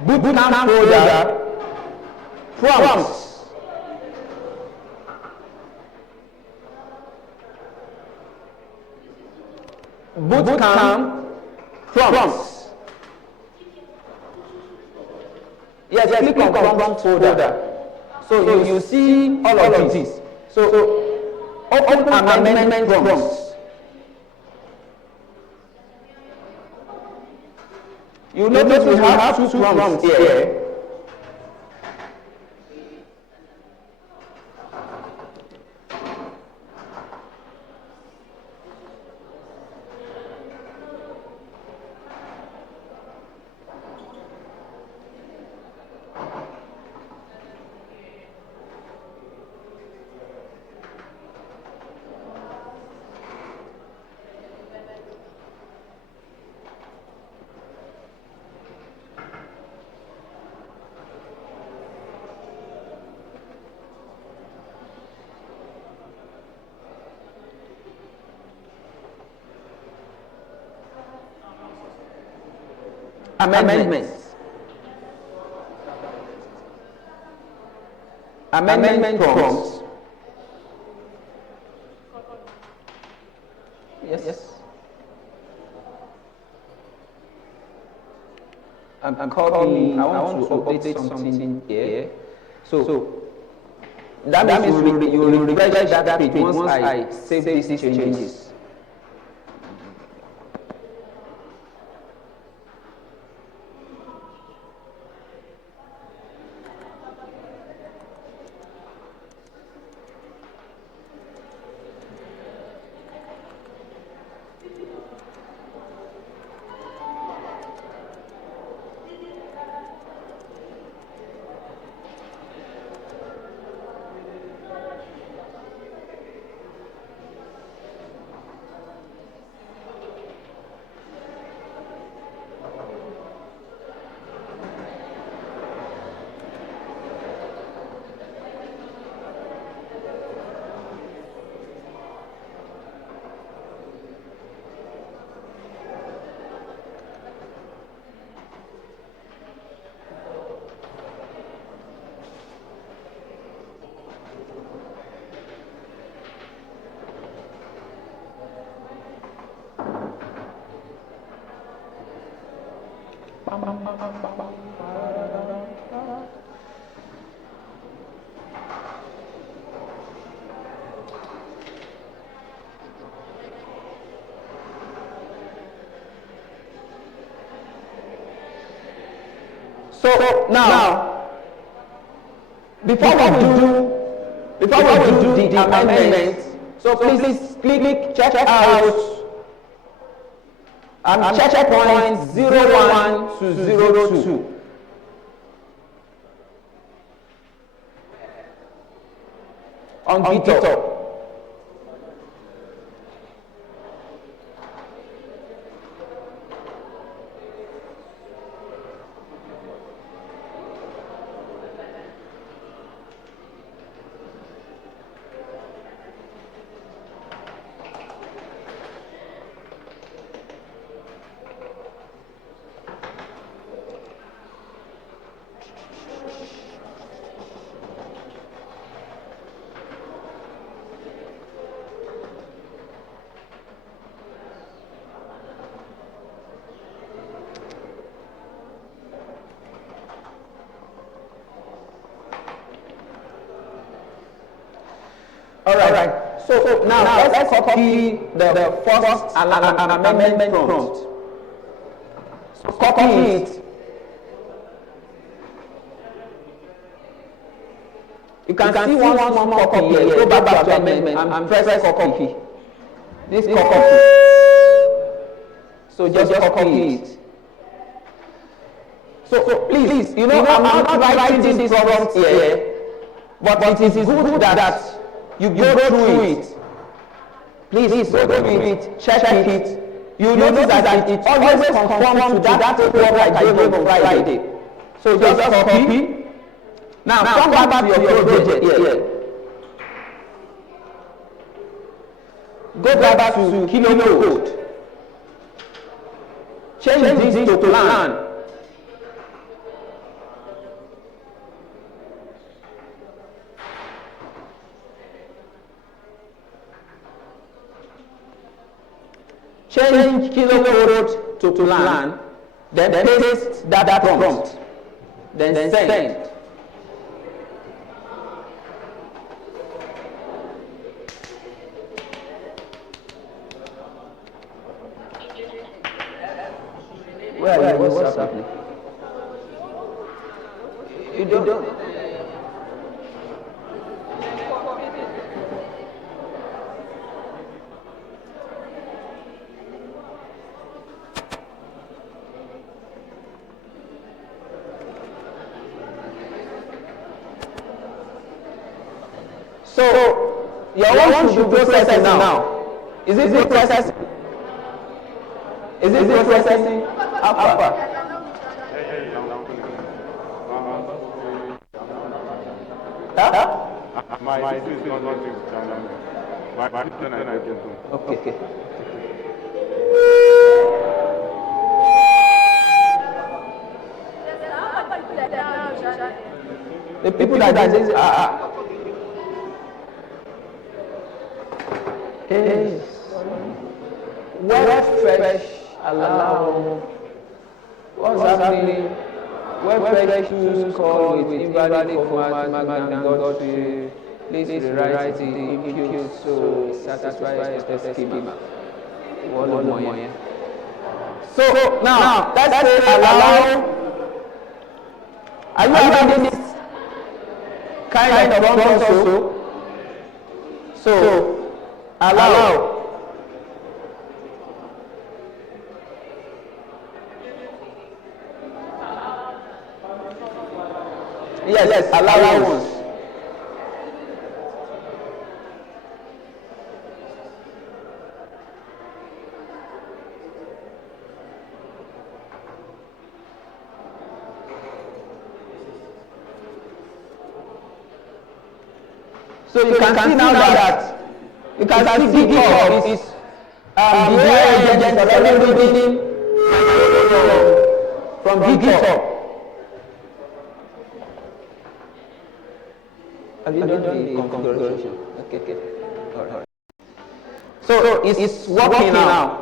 Bootcamp folder, prompts. Bootcamp prompts. Yes, click on prompt folder. So you see all of this. So open amendment prompts. You notice we have two prompts here. Amendment prompts. Yes. I'm calling. I want to update something here. So that means you will refresh that page once I save these changes. So now, before we do the amendment, so please click check out checkpoint 01 to 02. On GitHub. So now let's copy the first amendment prompt. So copy it. You can see one small copy here. Go back to amendment and press copy. This copy. So just copy it. So please, I'm not writing this prompt here, but it is good that you go through it. Please go through it, check it. You notice that it always conforms to that work I gave on Friday. So just copy. Now come back to your project here. Go back to kilo code. Change this to plan. Change kilo code to plan, then paste that prompt, then send. Where are you? What's happening? You don't. So your one should be processing now. Is it processing? Is it processing? Alpha. Huh? My system is not my system I get to. Okay. The people that is web fetch allow what's happening? Web fetch use call with invalid format got to please rewrite the input so satisfies the schema. One more here. So now let's say allow. Are you having this kind of prompt also? So allow. Yes, allowance. So you can see now that you can see GitHub is the AI agent is already reading from GitHub. Have you done the configuration? Okay. All right. So it's working now.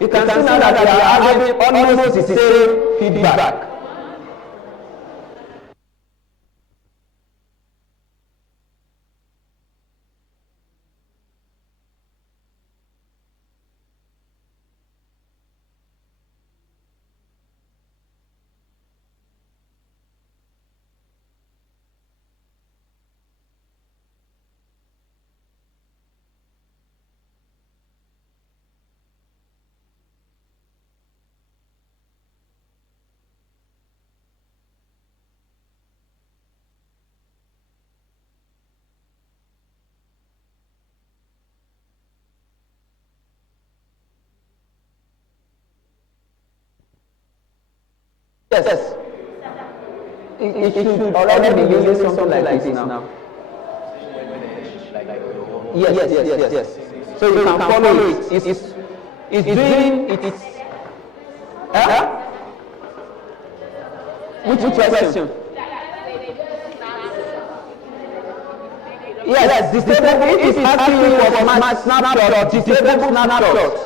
You can see now that we are having almost the same feedback. Yes. It should already be using something like this now. Yes. So you can follow it. It's doing its. Which question? Yes, disable. If it's asking you for snapshot, disable snapshot.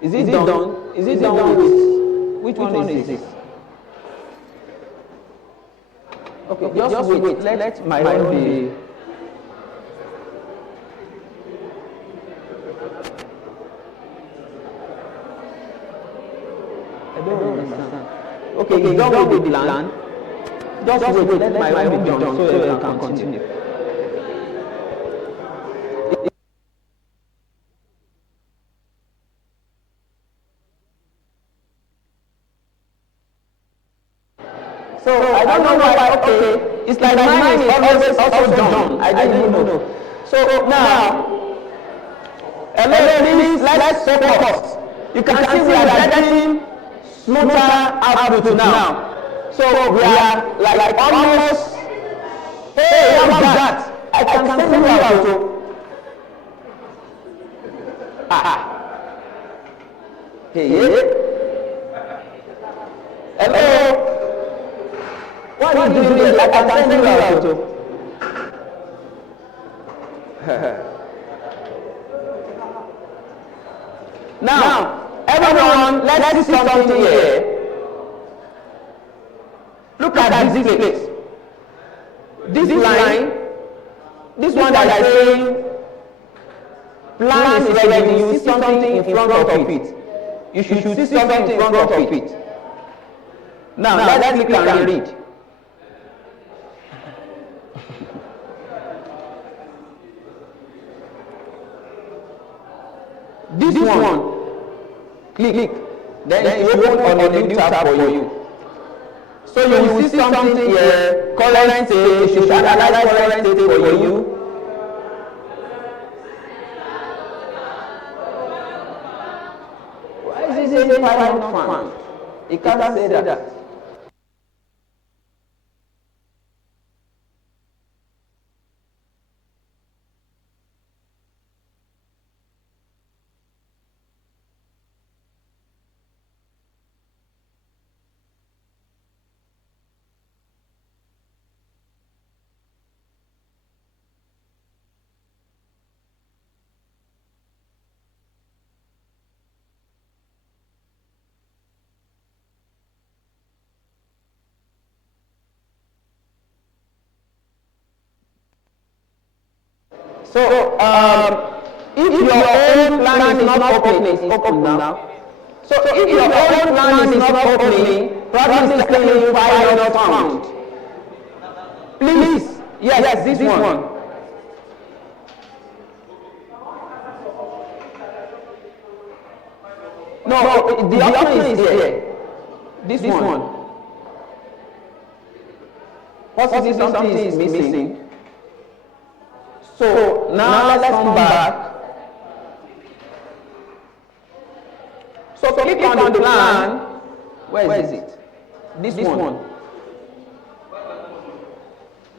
Is it done? Is it done with? Which one is this? Okay, just wait. Let my own be. I don't understand. Okay, you done with the plan. Just wait. Let my own be done so you can continue. So I don't know why. Okay, it's like mine is always also done. I didn't know. So now, please let's focus. You can see we are getting smoother output now. So we are like almost. Hey, what's that? I can send you out. Hey. Hello. What are you doing there? I can send you out. Now, everyone, let's see something here. Look at this place. This line, this one that is saying plan is ready. You see something in front of it. You should see something in front of it. Now let's click and read. This one, click. Then it will open on a new tab for you. So you will see something here, current state, it should analyze current state for you. Why is it saying file not found? It can't say that. So, if your own plan is not opening, it's open now. So, if your own plan is not opening, probably it's telling you file not found. Please, yes, this one. No, the option is here. This one. Possibly something is missing. So now let's come back. So click on the plan. Where is it? This one.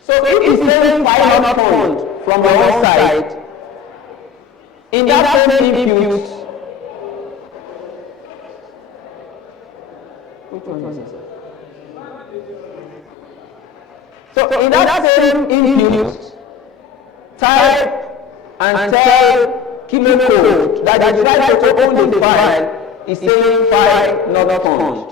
So if it's saying file not found from your own side, in that same input, which one is it? So in that same input, type and tell kilo code that you try to open the file is saying file not found.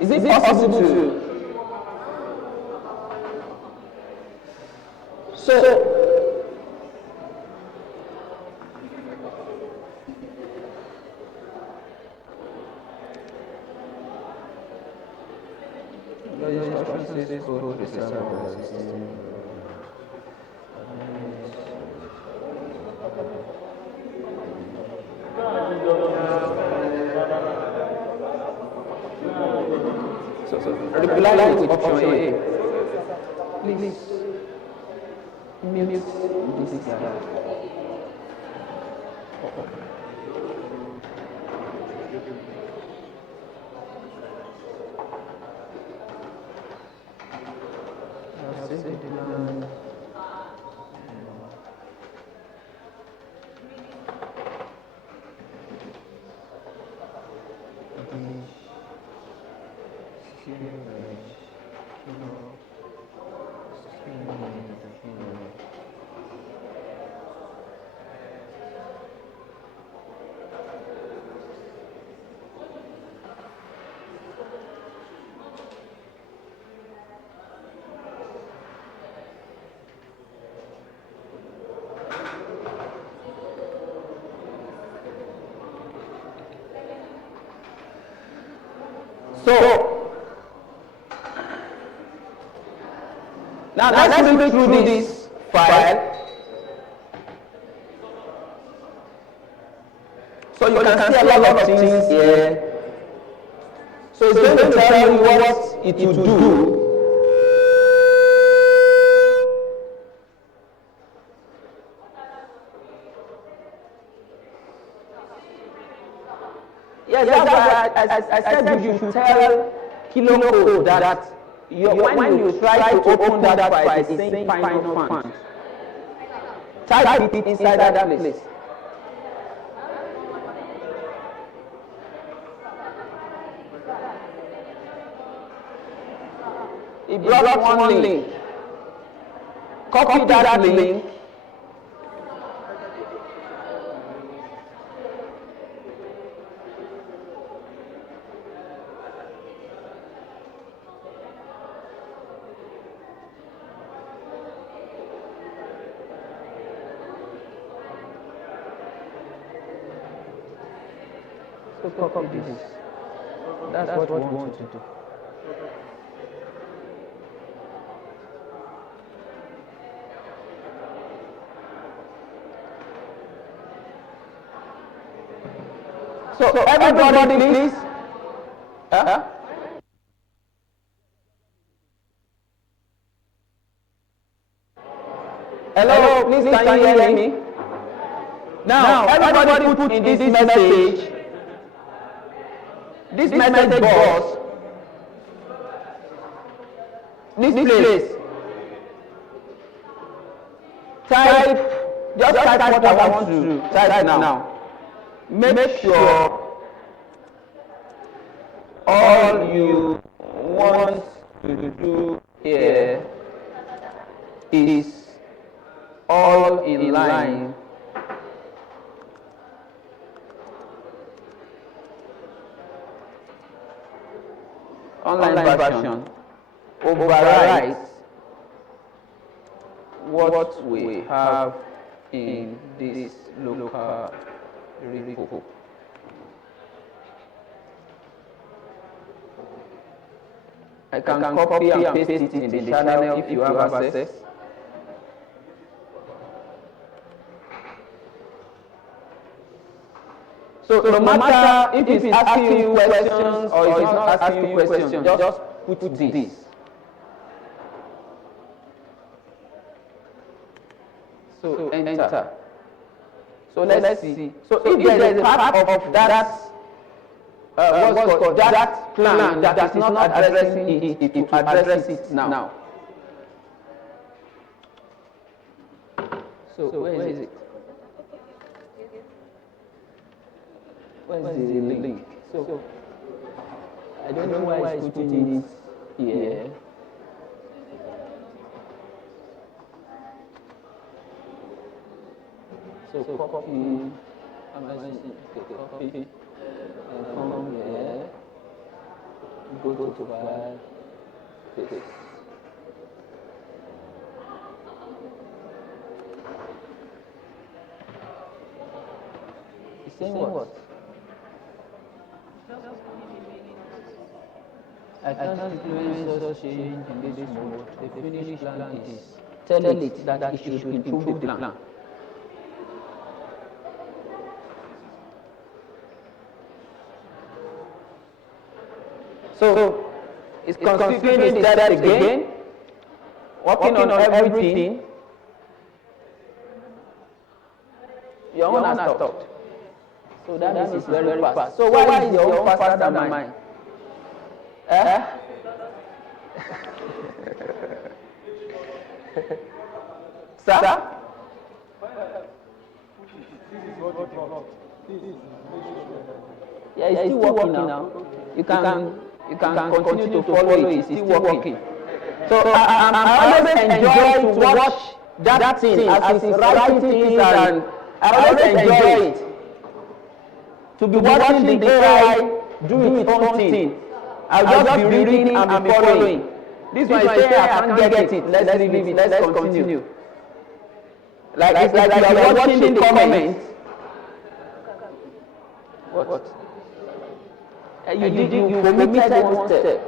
Is it possible to? So reply with option A. Please. mute this guy. So, now let's read through this file. So you can see a lot of things here. So it's going to tell you what it will do. Yes, that's why I said you should tell KiloCode that when you try to open that file, it's saying final font. Type it inside that place. It blocks one link. Copy that link. So copy this. That's what we want to do. So everybody please. Hello, please can you hear me? Now everybody put in this message. This message box. This place. Just type what I want to type now. Make sure all you want to do here is all in line. Online version overrides what we have in this local repo. I can copy and paste it in the channel if you have access. So no matter if it's asking you questions or it's not asking you questions, just put this. So enter. So let's see. So if there is a part of that what's called that plan that is not addressing it, it will address it now. So where is it? Where's the link? So I don't know why it's putting it here. So copy, copy, and come here, go to file, paste. It's saying what? I can't influence or change in this mode. The finished plan is tell it that it should improve the plan. So it's considering the steps again, working on everything. Your own has stopped. So that means it's very fast. So why is your own faster than mine? Eh? Sir? Yeah, it's still working now. You can continue to follow it. It's still working. So I always enjoy to watch that thing as it's writing things, and I always enjoy it. To be watching the AI do its own thing. I'll just be reading and be following. This one I say I can't get it. Let's leave it. Let's continue. Like you are watching the comments. What? You committed one step.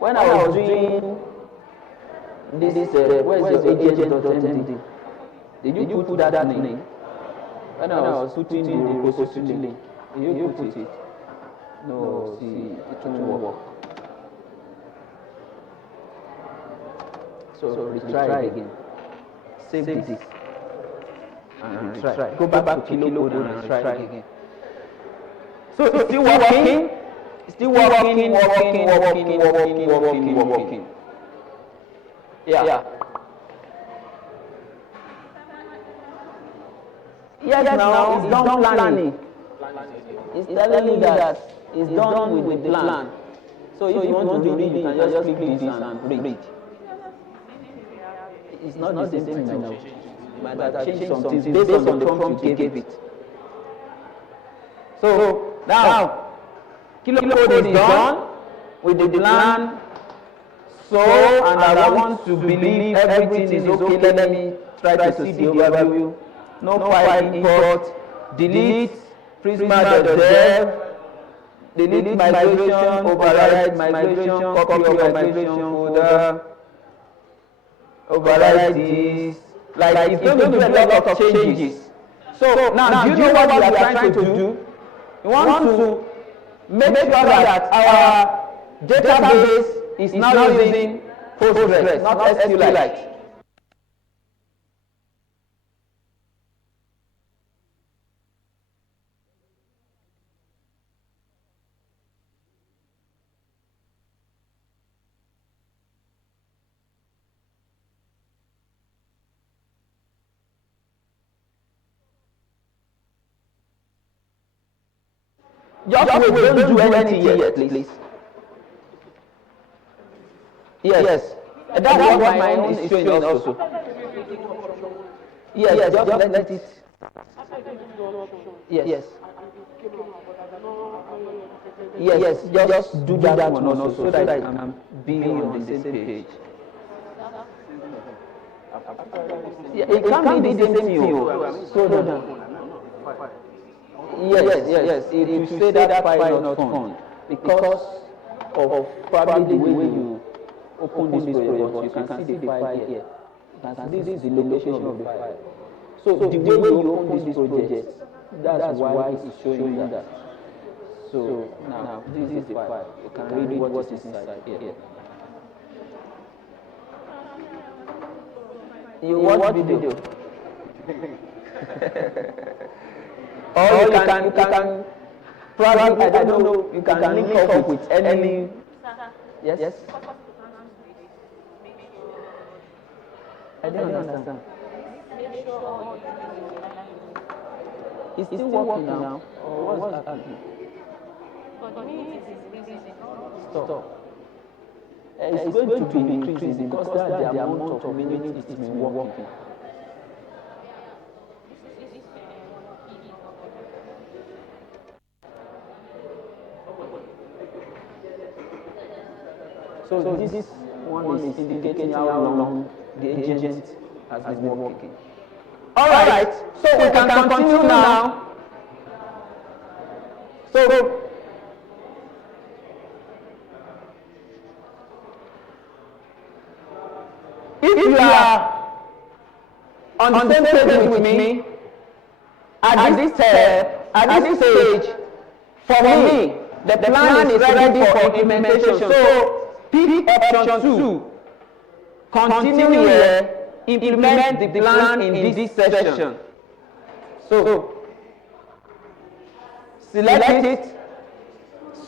When I was doing this where's your agent.md? Did you put that name? When I was putting the repository link, did you put it? No, see, it won't work. So retry again. Save this. And retry. Go back to Kilo Code and try again. So it's still working. It's still working. Yeah. Yes, now it's done planning. It's telling you that it's done with the plan. So if you want to read, you can just click this and read. It's not the same thing now. You might have changed some things based on the prompt you gave it. So now, Kilo Code is done with the plan. So, and I want to believe everything is okay. Let me try to see the overview. No file import, delete prisma.dev, delete migration, override migration, copy of migration folder, override this. Like it's going to do a lot of changes. So now do you know what we are trying to do? We want to make sure that our database is now using Postgres, not SQLite. Just wait, don't do anything yet, please. Yes. That's what my own is showing also. Yes, just let it. Yes. Yes, just do that one also so that I can be on the same page. Yeah, it can't be the same thing. Slow down. Yes. It will say that file not found because of probably the way you open this project, but you can see the file here. You can see this is the location of the file. So the way you open this project, that's why it's showing that. So now this is the file. You can read what is inside here. You watch video. Or you can probably, I don't know, you can link up with any. Yes? I don't understand. It's still working now. Or what's happening? Stop. It's going to be increasing because that's the amount of minutes it's been working. So this one is indicating how long the agent has been working. Alright, so we can continue now. So if you are on the same page with me at this step, at this stage, for me, the plan is ready for implementation. So pick option 2. Continue here, implement the plan in this section. So select it,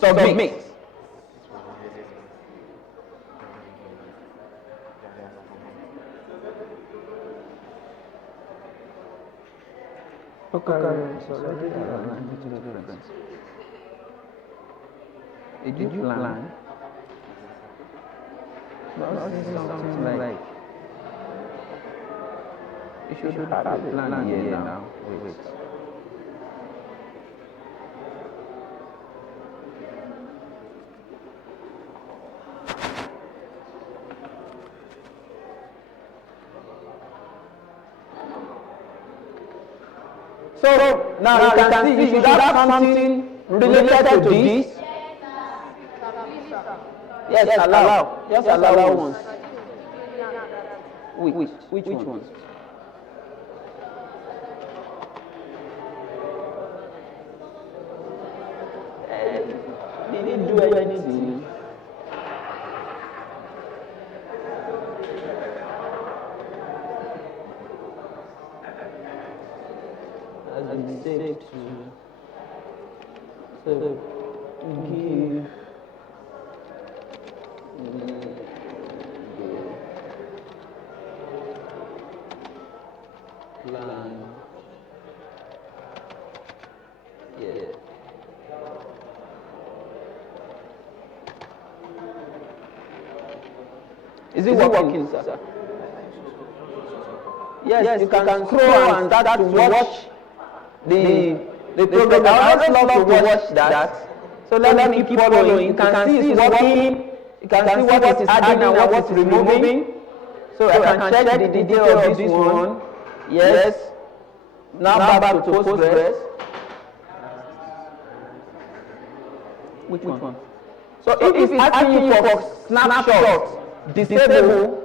submit. Okay, did you plan? No, this is something like you should have a plan here now. Wait. So now you can see you should have something related to this. Yes, allow. Just allow once. Which ones? Didn't do anything. Has been saved to give. Plan. Yeah. Is it working, sir? Yes, you can scroll and start to watch the program. I always love to watch that. So let me keep following. You can see it's working. You can see what it is adding and what it is removing. So I can check the detail of this one. Yes. Now back to Postgres. Which one? So if it's asking you for snapshot, disable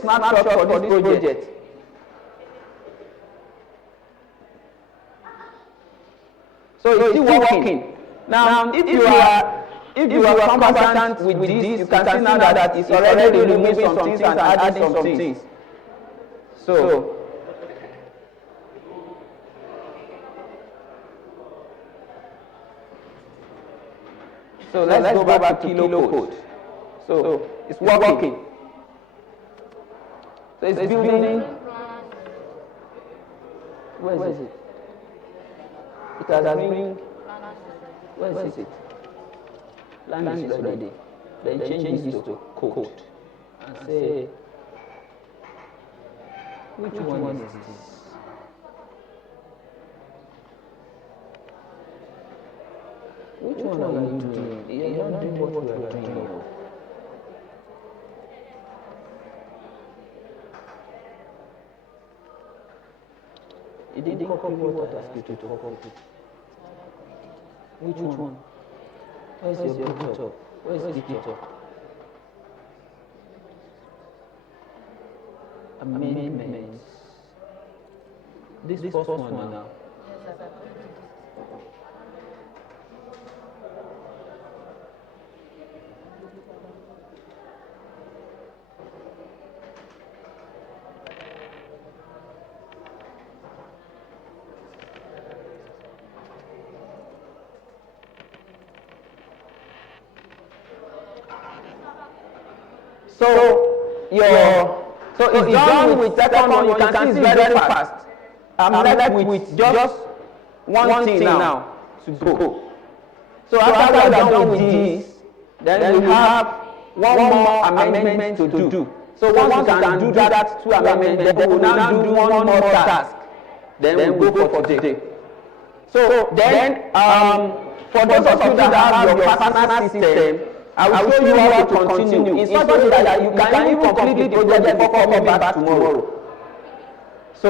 snapshot for this project. So it's still working. Now if you are competent with this, you can see now that it's already removing some things and adding some things. So let's go back to kilo code. So it's working. So it's building. Where is it? It has been. Where is it? Land is ready. Then change this to code and say, which one is this? Which one are you doing? You're not doing what we are doing. You didn't copy what I asked you to copy. Which one? Where's your picture? Where's the picture? Amendments. This first one now. So it's done with second one. You can see it's very fast. I'm left with just one thing now to go. So after we're done with this, then we have one more amendment to do. So once you can do that two amendments, then we will now do one more task. Then we go for today. So then for those of you that have your personal system, I will show you how to continue. In such a way that you can even complete the project before coming back tomorrow. So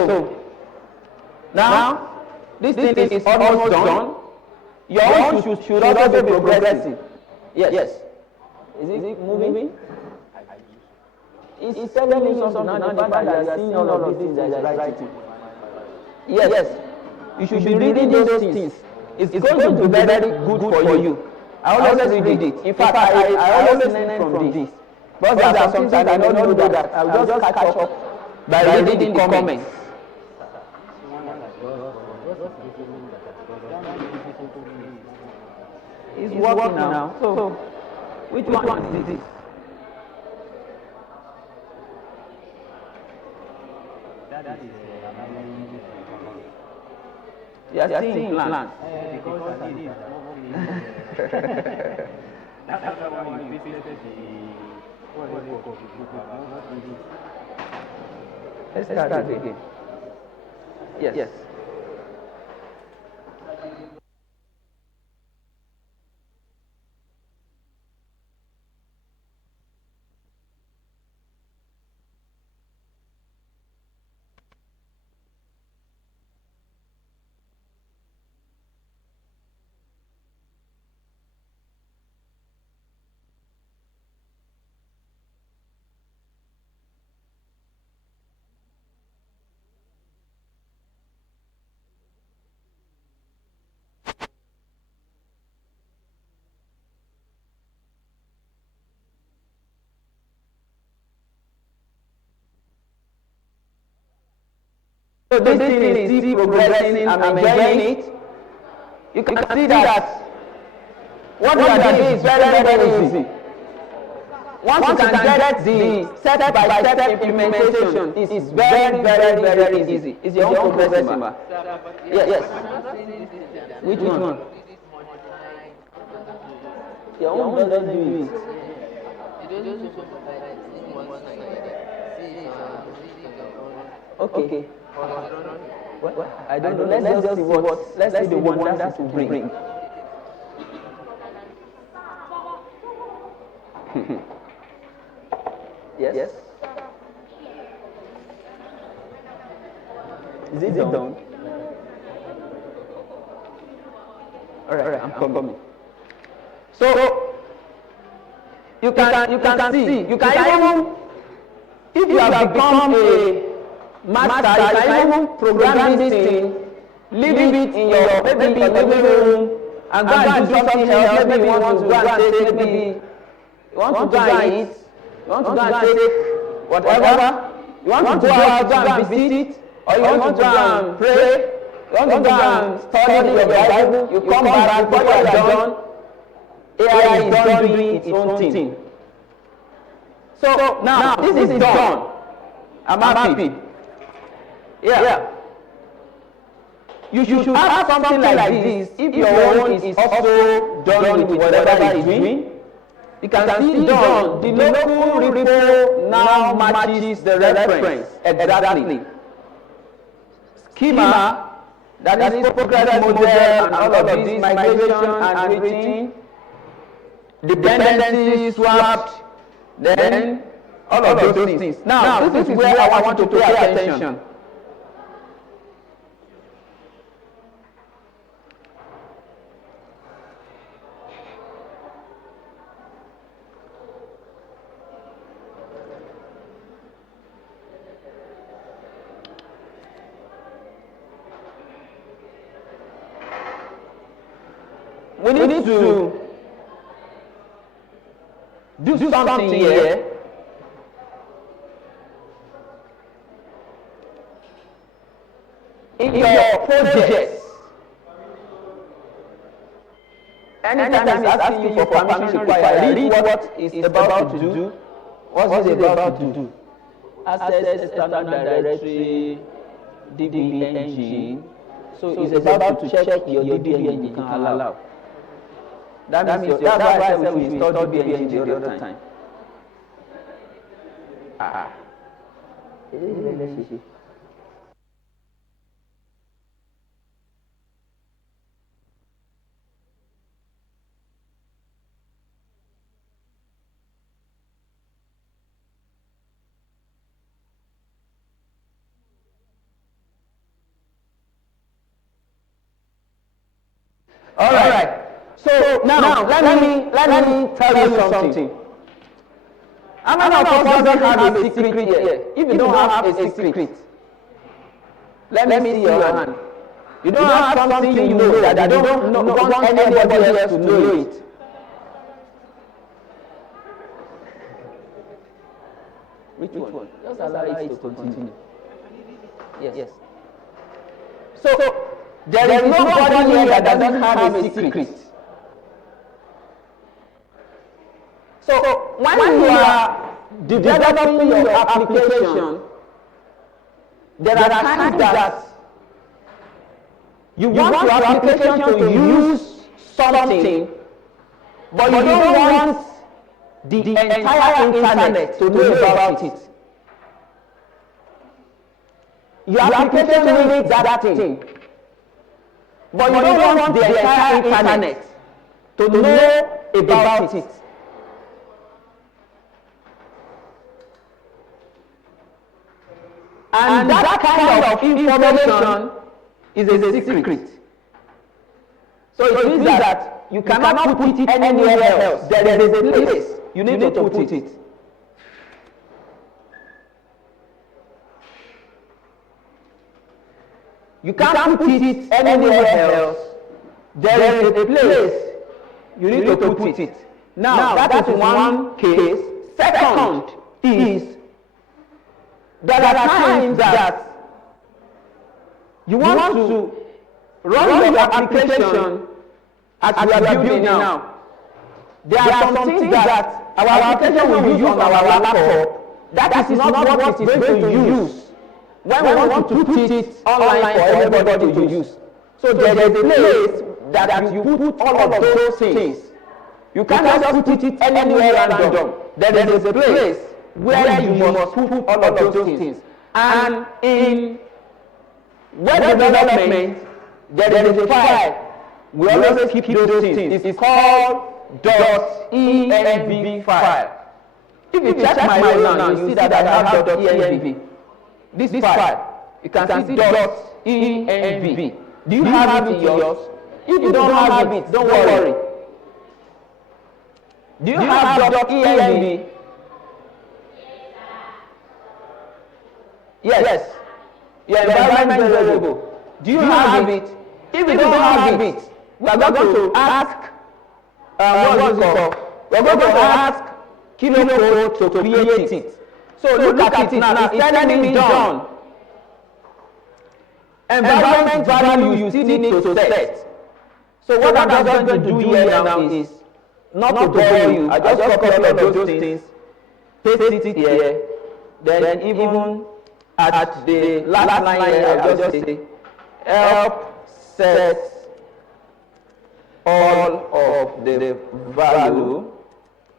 now this thing is almost done. Your own should also be progressing. Yes. Is it moving? It's telling me something now. The fact that you are seeing all of these things that is writing. Yes. You should be reading those things. It's going to be very good for you. I always read it. In fact, I always learn from this. But there are some things I don't know that I'll just catch up by reading the comments. It's working now. So, which one is this? You are seeing plants. Let's start again. Yes. So this thing is still progressing. I'm enjoying it. You can see that what we are doing is very easy. Once you can get the step-by-step implementation, it's very easy. It's your own progressing. Yes. Which one? Your own doesn't do it. Okay. What? I don't know. Let's just see what. Let's see the one that will bring. Yes. Is it done? All right. I'm coming. So you can see. You can even, if you have become a master, you can even program this thing, leave it in your maybe in your living room, and go and do something else. Maybe you want to go and take, maybe you want to go and eat, you want to go and take whatever, you want to go out, go and visit, or you want to go and pray, you want to go and study your Bible, you come back, before you are done, AI is done doing its own thing. So now this is done. I'm happy. Yeah. You should have something like this if your own is also done with whatever it's doing. You can see done. The local repo now matches the reference exactly. Schema, that is progress model and all of this, migration and everything. Dependency swapped, then all of those things. Now this is where I want you to pay attention. We need to do something here. In your project, anytime it's asking you for permission required, read what it's about to do. What is it about to do? Access external directory, DB engine. So it's about to check your DB engine you can allow. That means that's why I said we installed DB engine the other time. Let's see. All right. So now let me tell you something. How many of us don't have a secret here? If you don't have a secret, let me see your hand. You don't have something you know that you don't want anybody else to know it. Which one? Just allow it to continue. Yes. So There is nobody here that doesn't have a secret. So when you are developing your application, there are times that you want your application to use something, but you don't want the entire internet to know about it. Your application needs that thing, but you don't want the entire internet to know about it. And that kind of information is a secret. So it means that you cannot put it anywhere else. There is a place you need to put it. You can't put it anywhere else. There is a place you need to put it. Now that is one case. Second is, there are times that you want to run your application as you are building now. There are some things that our application will use on our laptop that is not what it is going to use when we want to put it online for everybody to use. So there is a place that you put all of those things. You can't just put it anywhere random. There is a place where you must put all of those things. And in web development, there is a file. We always keep those things. It's called .env file. If you check my role now, you see that I have .env. This file, you can see .env. Do you have it in yours? If you don't have it, don't worry. Do you have .env? Yes. Your environment variable. Do you have it? If you don't have it, we are going to ask, what is it called? We are going to ask KiloCode to create it. So look at it now. It's telling me done. Environment value you still need to set. So what I'm just going to do here now is not to bore you. I just copy all of those things, paste it here, then even at the last line here, I'll just say help set all of the value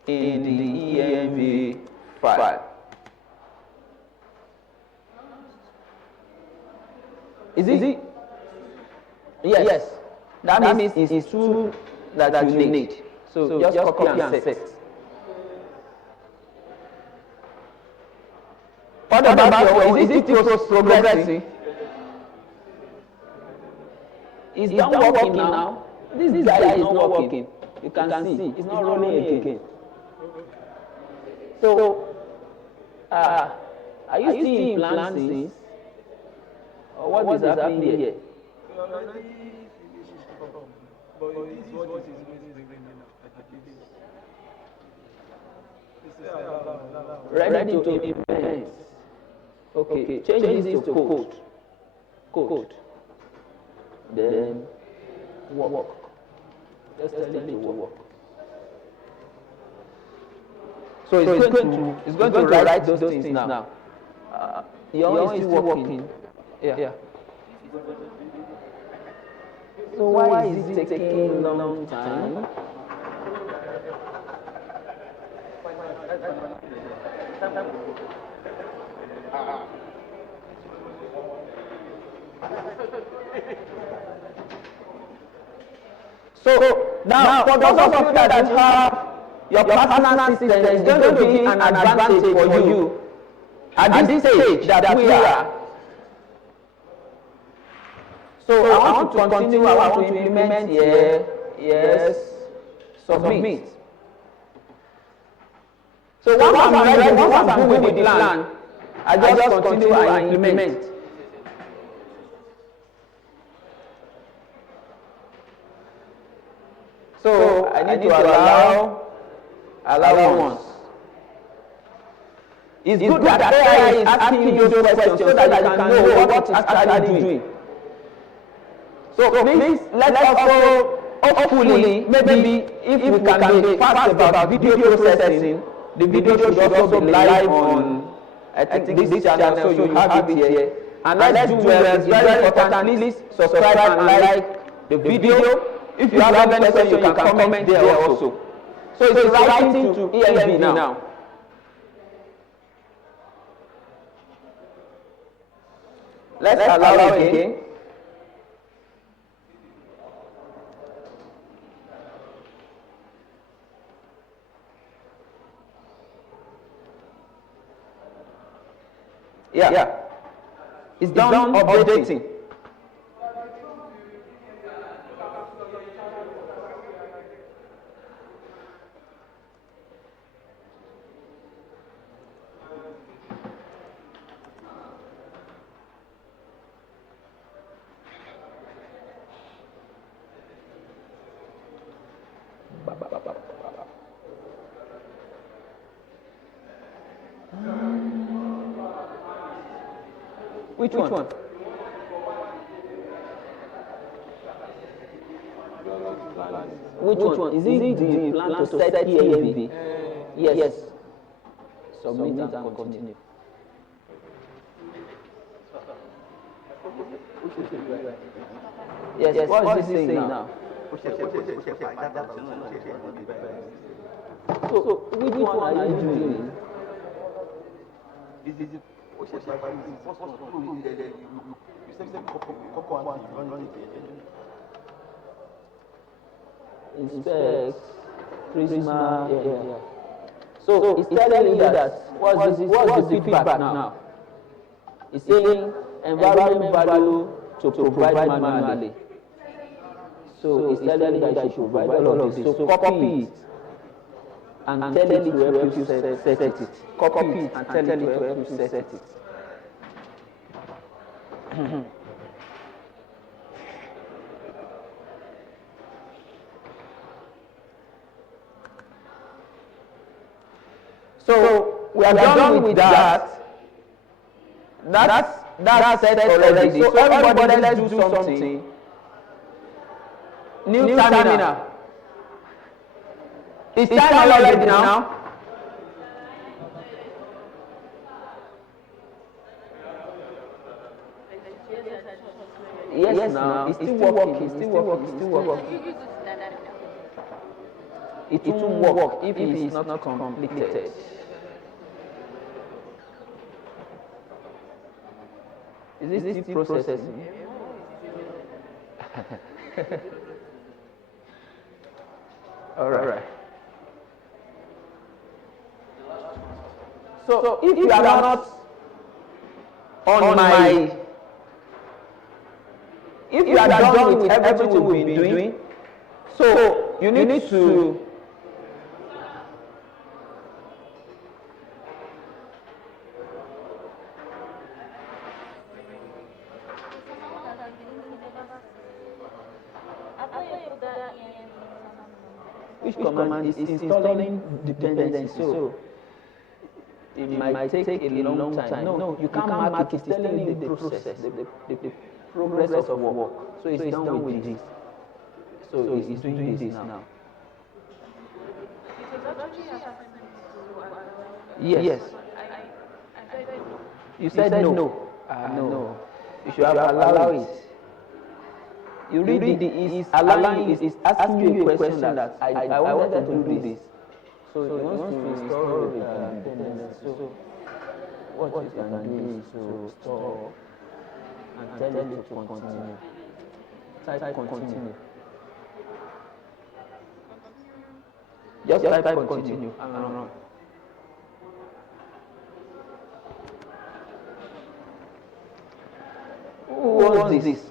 in the env file. Is it? Yes. That means it's true that you need. So just copy and set. What about is it progressing? It's not working now. This guy is not working. You can see it's not running again. So, are you seeing plan C's? Or what is happening here? Ready to implement. Okay, change this to code. Then work. Just tell it to work. So it's going to write those things now. Your is still working. Yeah. So why is it taking a long time? So now for those of you that have your personal system, it's going to be an advantage for you at this stage that we are. So I want to continue, I want to implement here, yes, submit. So once I'm ready, once I'm good with the plan, I just continue and implement. So I need to allow once. It's good that AI is asking you those questions so that you can know what it's actually doing. So please, let's also, hopefully, maybe if we can be fast about video processing, the video should also be live on, I think, this channel, so you have it here. And let's do well. It's very important. Please subscribe and like the video. If you have any question, you can comment there also. So it's writing to EMV now. Let's allow again. Yeah. It's done updating. Which one? Which one? Is it the plan to set EMV? Yes. Submit and continue. Yes. What is it saying now? So which one are you doing? Inspect, Prisma, yeah. So it's telling you that what's the feedback now? It's saying environment value to provide manually. So it's telling you that you should provide all of this. So copy it and tell it to help you set it. Copy it and tell it to help you set it. So we are done with that. That's set already. So everybody, let's do something. New terminal. It's time already now. Yes, now. It's still working. It won't work if it is not completed. Is this still processing? All right. So if you are not if you are done with everything we've been doing, so you need to which command is installing dependency, so it might take a long time. No, you can't mark it. It's telling you the process, the progress of work. So it's done with this. So it's doing this now. Yes. You said no. No. You should allow it. You read is asking you a question that I wanted to do this. So it wants to install dependency. So what you can do is to store and tell it to continue. Type continue. Just type continue and run. Who wants this?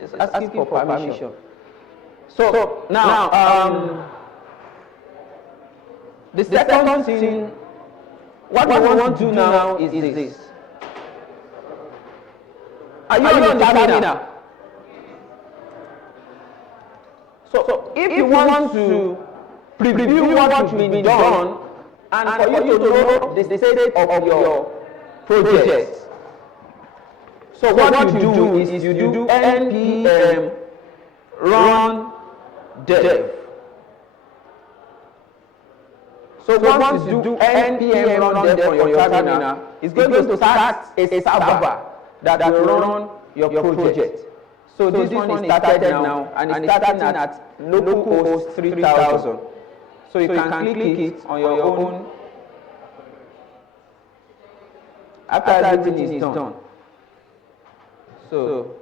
It's asking for permission. So now, the second thing, what we want to do now is this. Are you on the terminal? So if you want to preview what's been done and for you to know the state of your project, So what you do is you do npm run dev. So once you do npm run dev on your terminal, it's going to start a server that will run your project. So this one is started now, and it's starting at localhost 3000. So you can click it on your own after everything is done. So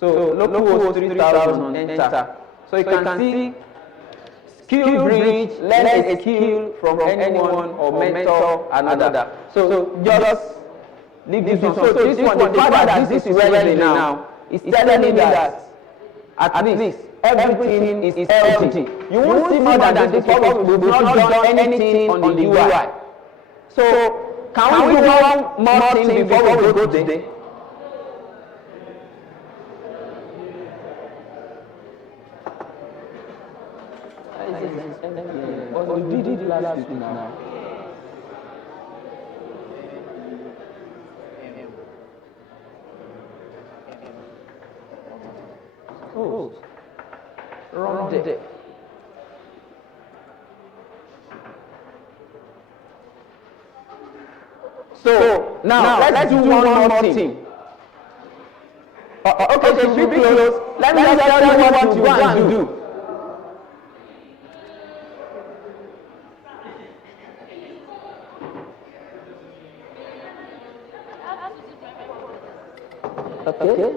localhost 3000, enter. So you can see skill bridge, learn a skill from anyone or mentor another. So just leave this one. So this one, the fact that this is ready now is telling me that at least everything is empty. You won't see more than this because we've not done anything on the UI. So can we do one more thing before we go today? We did it last week now. Oh, wrong day. So now let's do one more thing. Okay, so be close. Let me just tell you what you want to do. Okay.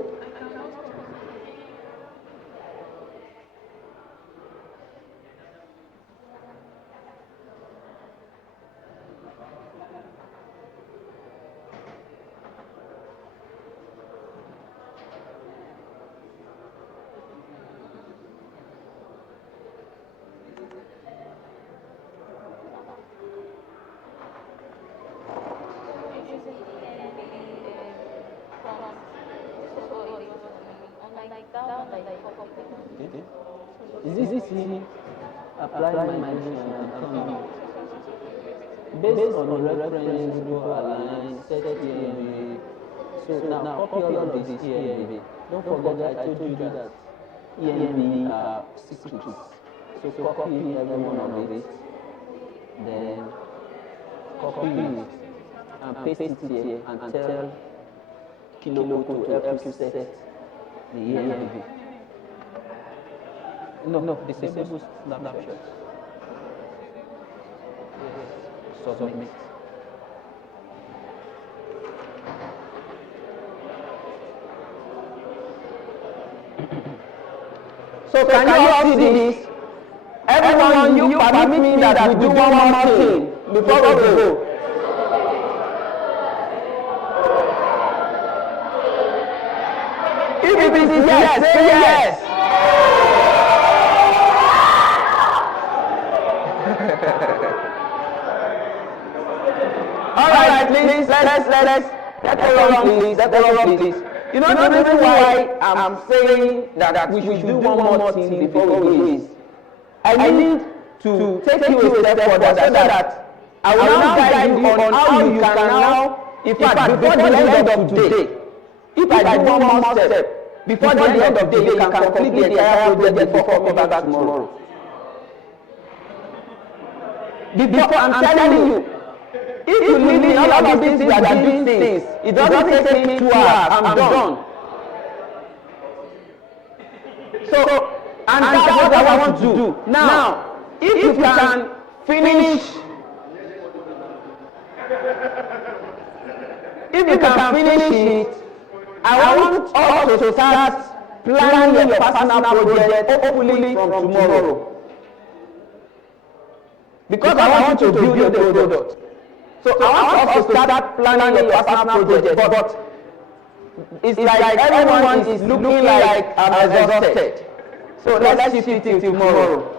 Is this me applying my based on the reference group align set EMV? So now copy all of this EMV. Don't forget I told you that EMV are secrets. So copy every one of it, then copy it and paste it here and tell Kiloko to help you set the EMV. No, disable snapshot. Yes. Submit. So can you all see this? Everyone, you permit me that we do one more thing before we go. If it is yes, say yes. All right, please, let's go on, please. You know the reason why I'm saying that we should do one more thing before we go is, I need to take you a step further so that I will now guide you on how you can now, in fact, before the end of today, if I do one more step, before the end of the day, you can complete the entire project before coming back tomorrow. Before I'm telling you, if you leave me all of these things, we are doing things, it doesn't take me 2 hours, I'm done. So, and that's what I want to do. Now, if you can finish, it, I want us to start planning your personal project, hopefully from tomorrow. Because I want to build a product. So I want us to start planning your personal project, but it's like everyone is looking like I'm exhausted. So let's shift it till tomorrow.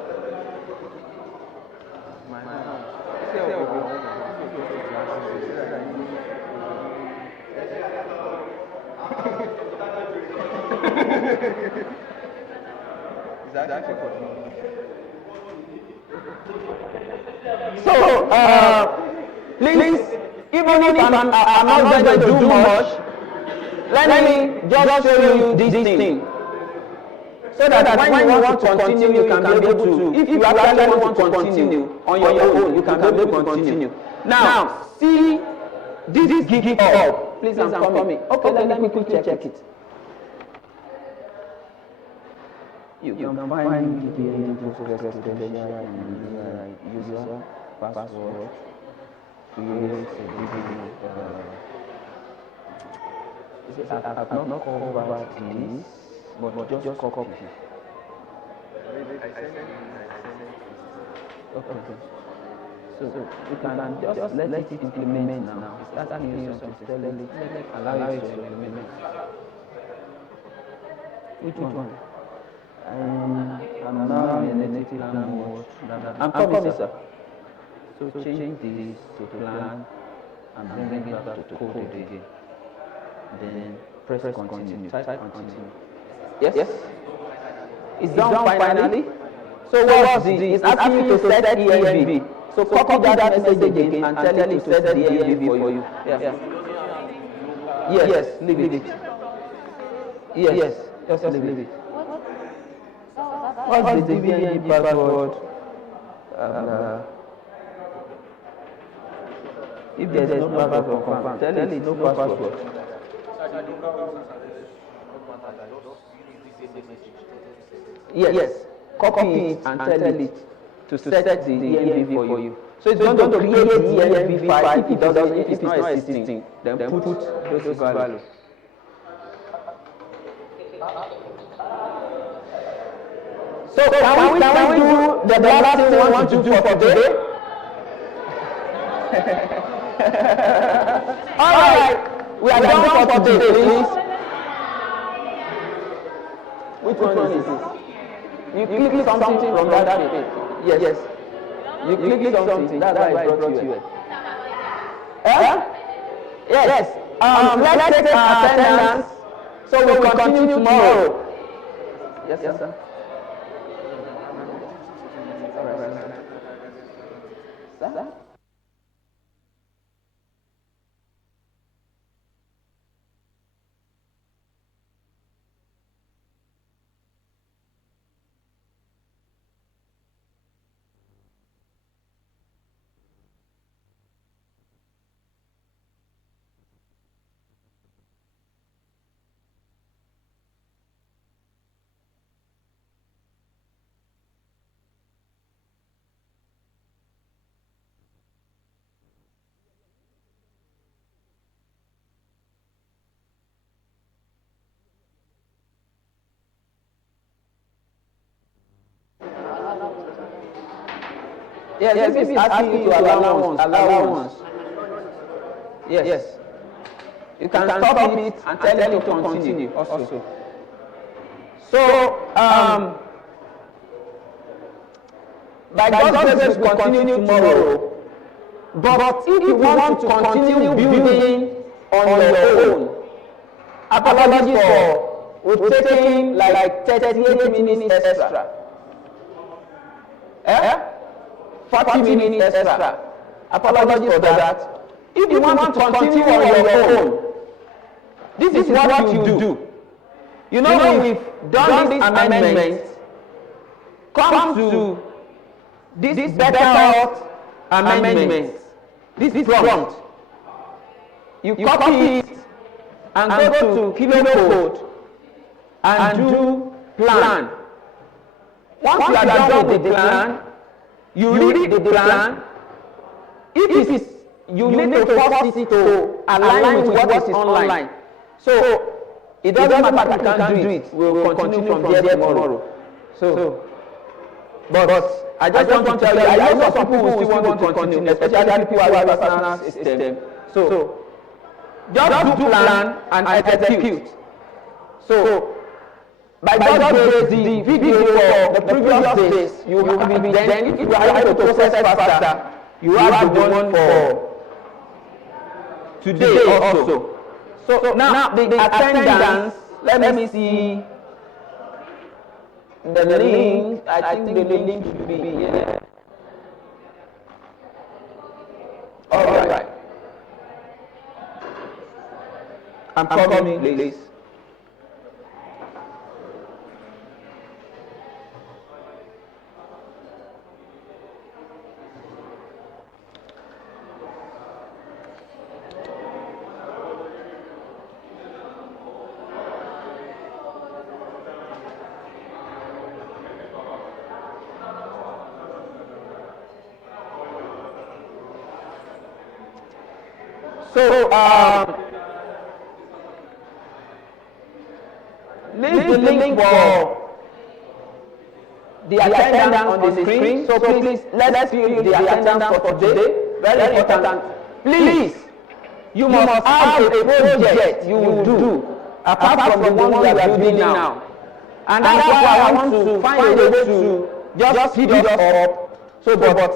So, please even if I'm not going to do much, let me just show you this thing. So that when you want to continue, you can be able to. If you actually want to continue on your own, you can be able to continue. Now, see this gig up. Please, I'm coming. Okay, let me quickly check it. You can find the info credential and user password. Create I've not covered this, but just copy. Okay. So you can just let it implement now. It's asking you something. Tell it, allow it to implement. Which one? I'm now in the native language. I'm coming, sir. So change this to plan and bring it back to code again. Then press continue. Type continue. Yes? It's done finally. So what's this? It's asking you to set ENV. So copy that message again and tell it to set the ENV for you. Yes, leave it. Yes, just leave it. What's the DVNG password? If there is no password confirmed, tell it no password. Yes, copy it and tell it to set the ENV for you. So it's going to create the ENV file. If it's not existing, then put those values. So can we do the last thing we want to do for today? All right, we are done for today, please. Which one is this? You click something from that page. Yes. You click something. That's why I brought you here. Yes. Let's take our attendance. So we'll continue tomorrow. Yes, sir. Sir? Yes, this is asking you to allow once. Yes. You can stop it and tell it to continue also. So, by God's grace, we continue tomorrow. But if you want to continue building on your own, apologies for we're taking like 38 minutes extra. 40 minutes extra. Apologies for that. If you want to continue on your own, this is what you do. You know, we've done this amendment. Come to this better out amendment. This prompt. You copy it and go to kilo code and do plan. Once you are done with the plan, you read the plan. If it is, you need to force it to align with what is online. So it doesn't matter if you can't do it. We will continue from there tomorrow. So, but I just want to tell you, I know some people who still want to continue, especially people who have a personal system. So just do plan and execute. So by God's grace, the video for the previous days, you will have it. Then if you are able to process faster, you have the one for today also. So now the attendance, let me see the link. I think the link should be here. All right. I'm coming, please. So, this is the link for the attendance on the screen. So please, let's fill the attendance for today. Very important. Please, you must have a project you will do apart from the one we are building now. And that's why I want to find a way to just speed us up. So, but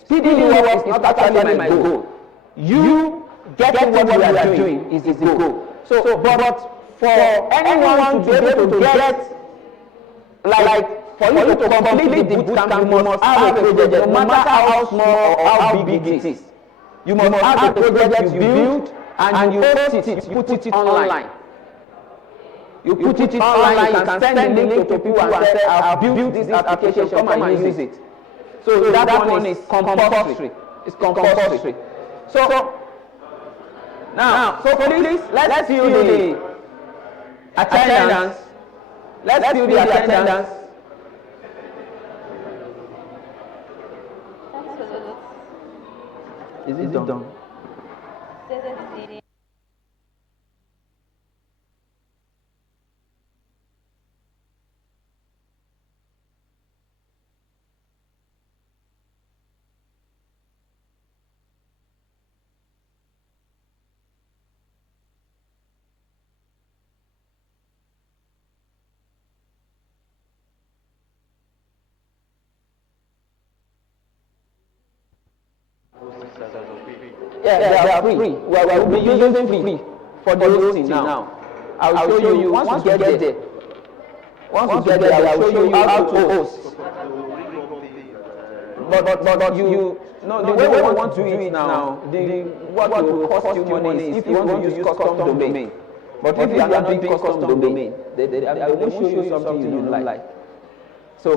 speeding you up is not actually my goal. You getting what we are doing is the goal. So, but for anyone to be able to get, like for you to complete the bootcamp, you must have a project, no matter how small or how big it is. You must have a project you build and you post it, you put it online. You put it online, you can send the link to people and say, I've built this application, come and use it. So that one is compulsory. It's compulsory. So now, so please, let's fill the attendance. Let's fill the attendance. Is it done? Yeah, they are free. We'll be using free for the hosting now. I'll show you once we get there. Once we get there, I'll show you how to host. But you know the way we want to do it now. What will cost you money is if you want to use custom domain. But if you are not doing custom domain, I will show you something you don't like. So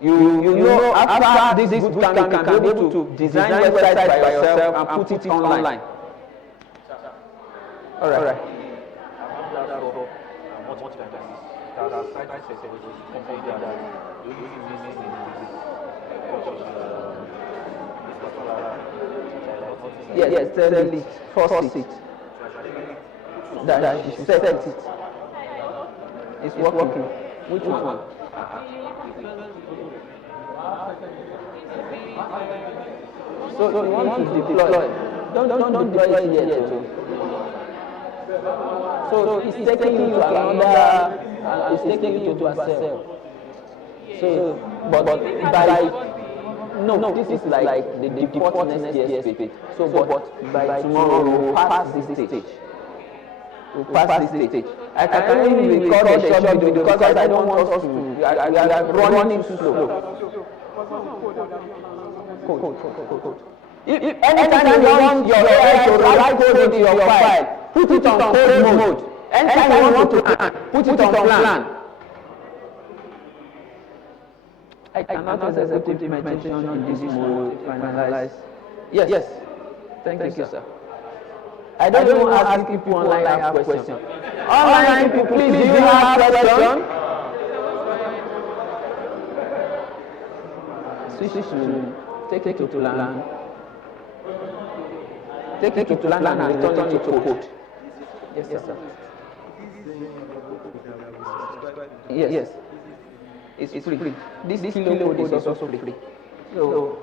you know, after this bootcamp, you can be able to design a website by yourself and put it online. All right. Yes, tell it, force it. That you should set it. It's working. Which one? So you want to deploy? Don't deploy it yet. So it's taking you to another, it's taking you to a cell. So, but by no, this is like the deport next year's page. So, but by tomorrow we'll pass this stage. I can only record a short video because I don't want us to. We are running too slow. Code. If anytime you want your AI to write code into your file, put it on code mode. Anytime you want to plan, put it on plan. I cannot execute implementation on this mode finalize. Yes. Thank you, sir. I don't even ask people online have questions. Online people, please, do you have questions? Switch to take it to land. Take it to land and return it to code. Yes, sir. Yes. It's free. This kilo code is also free. So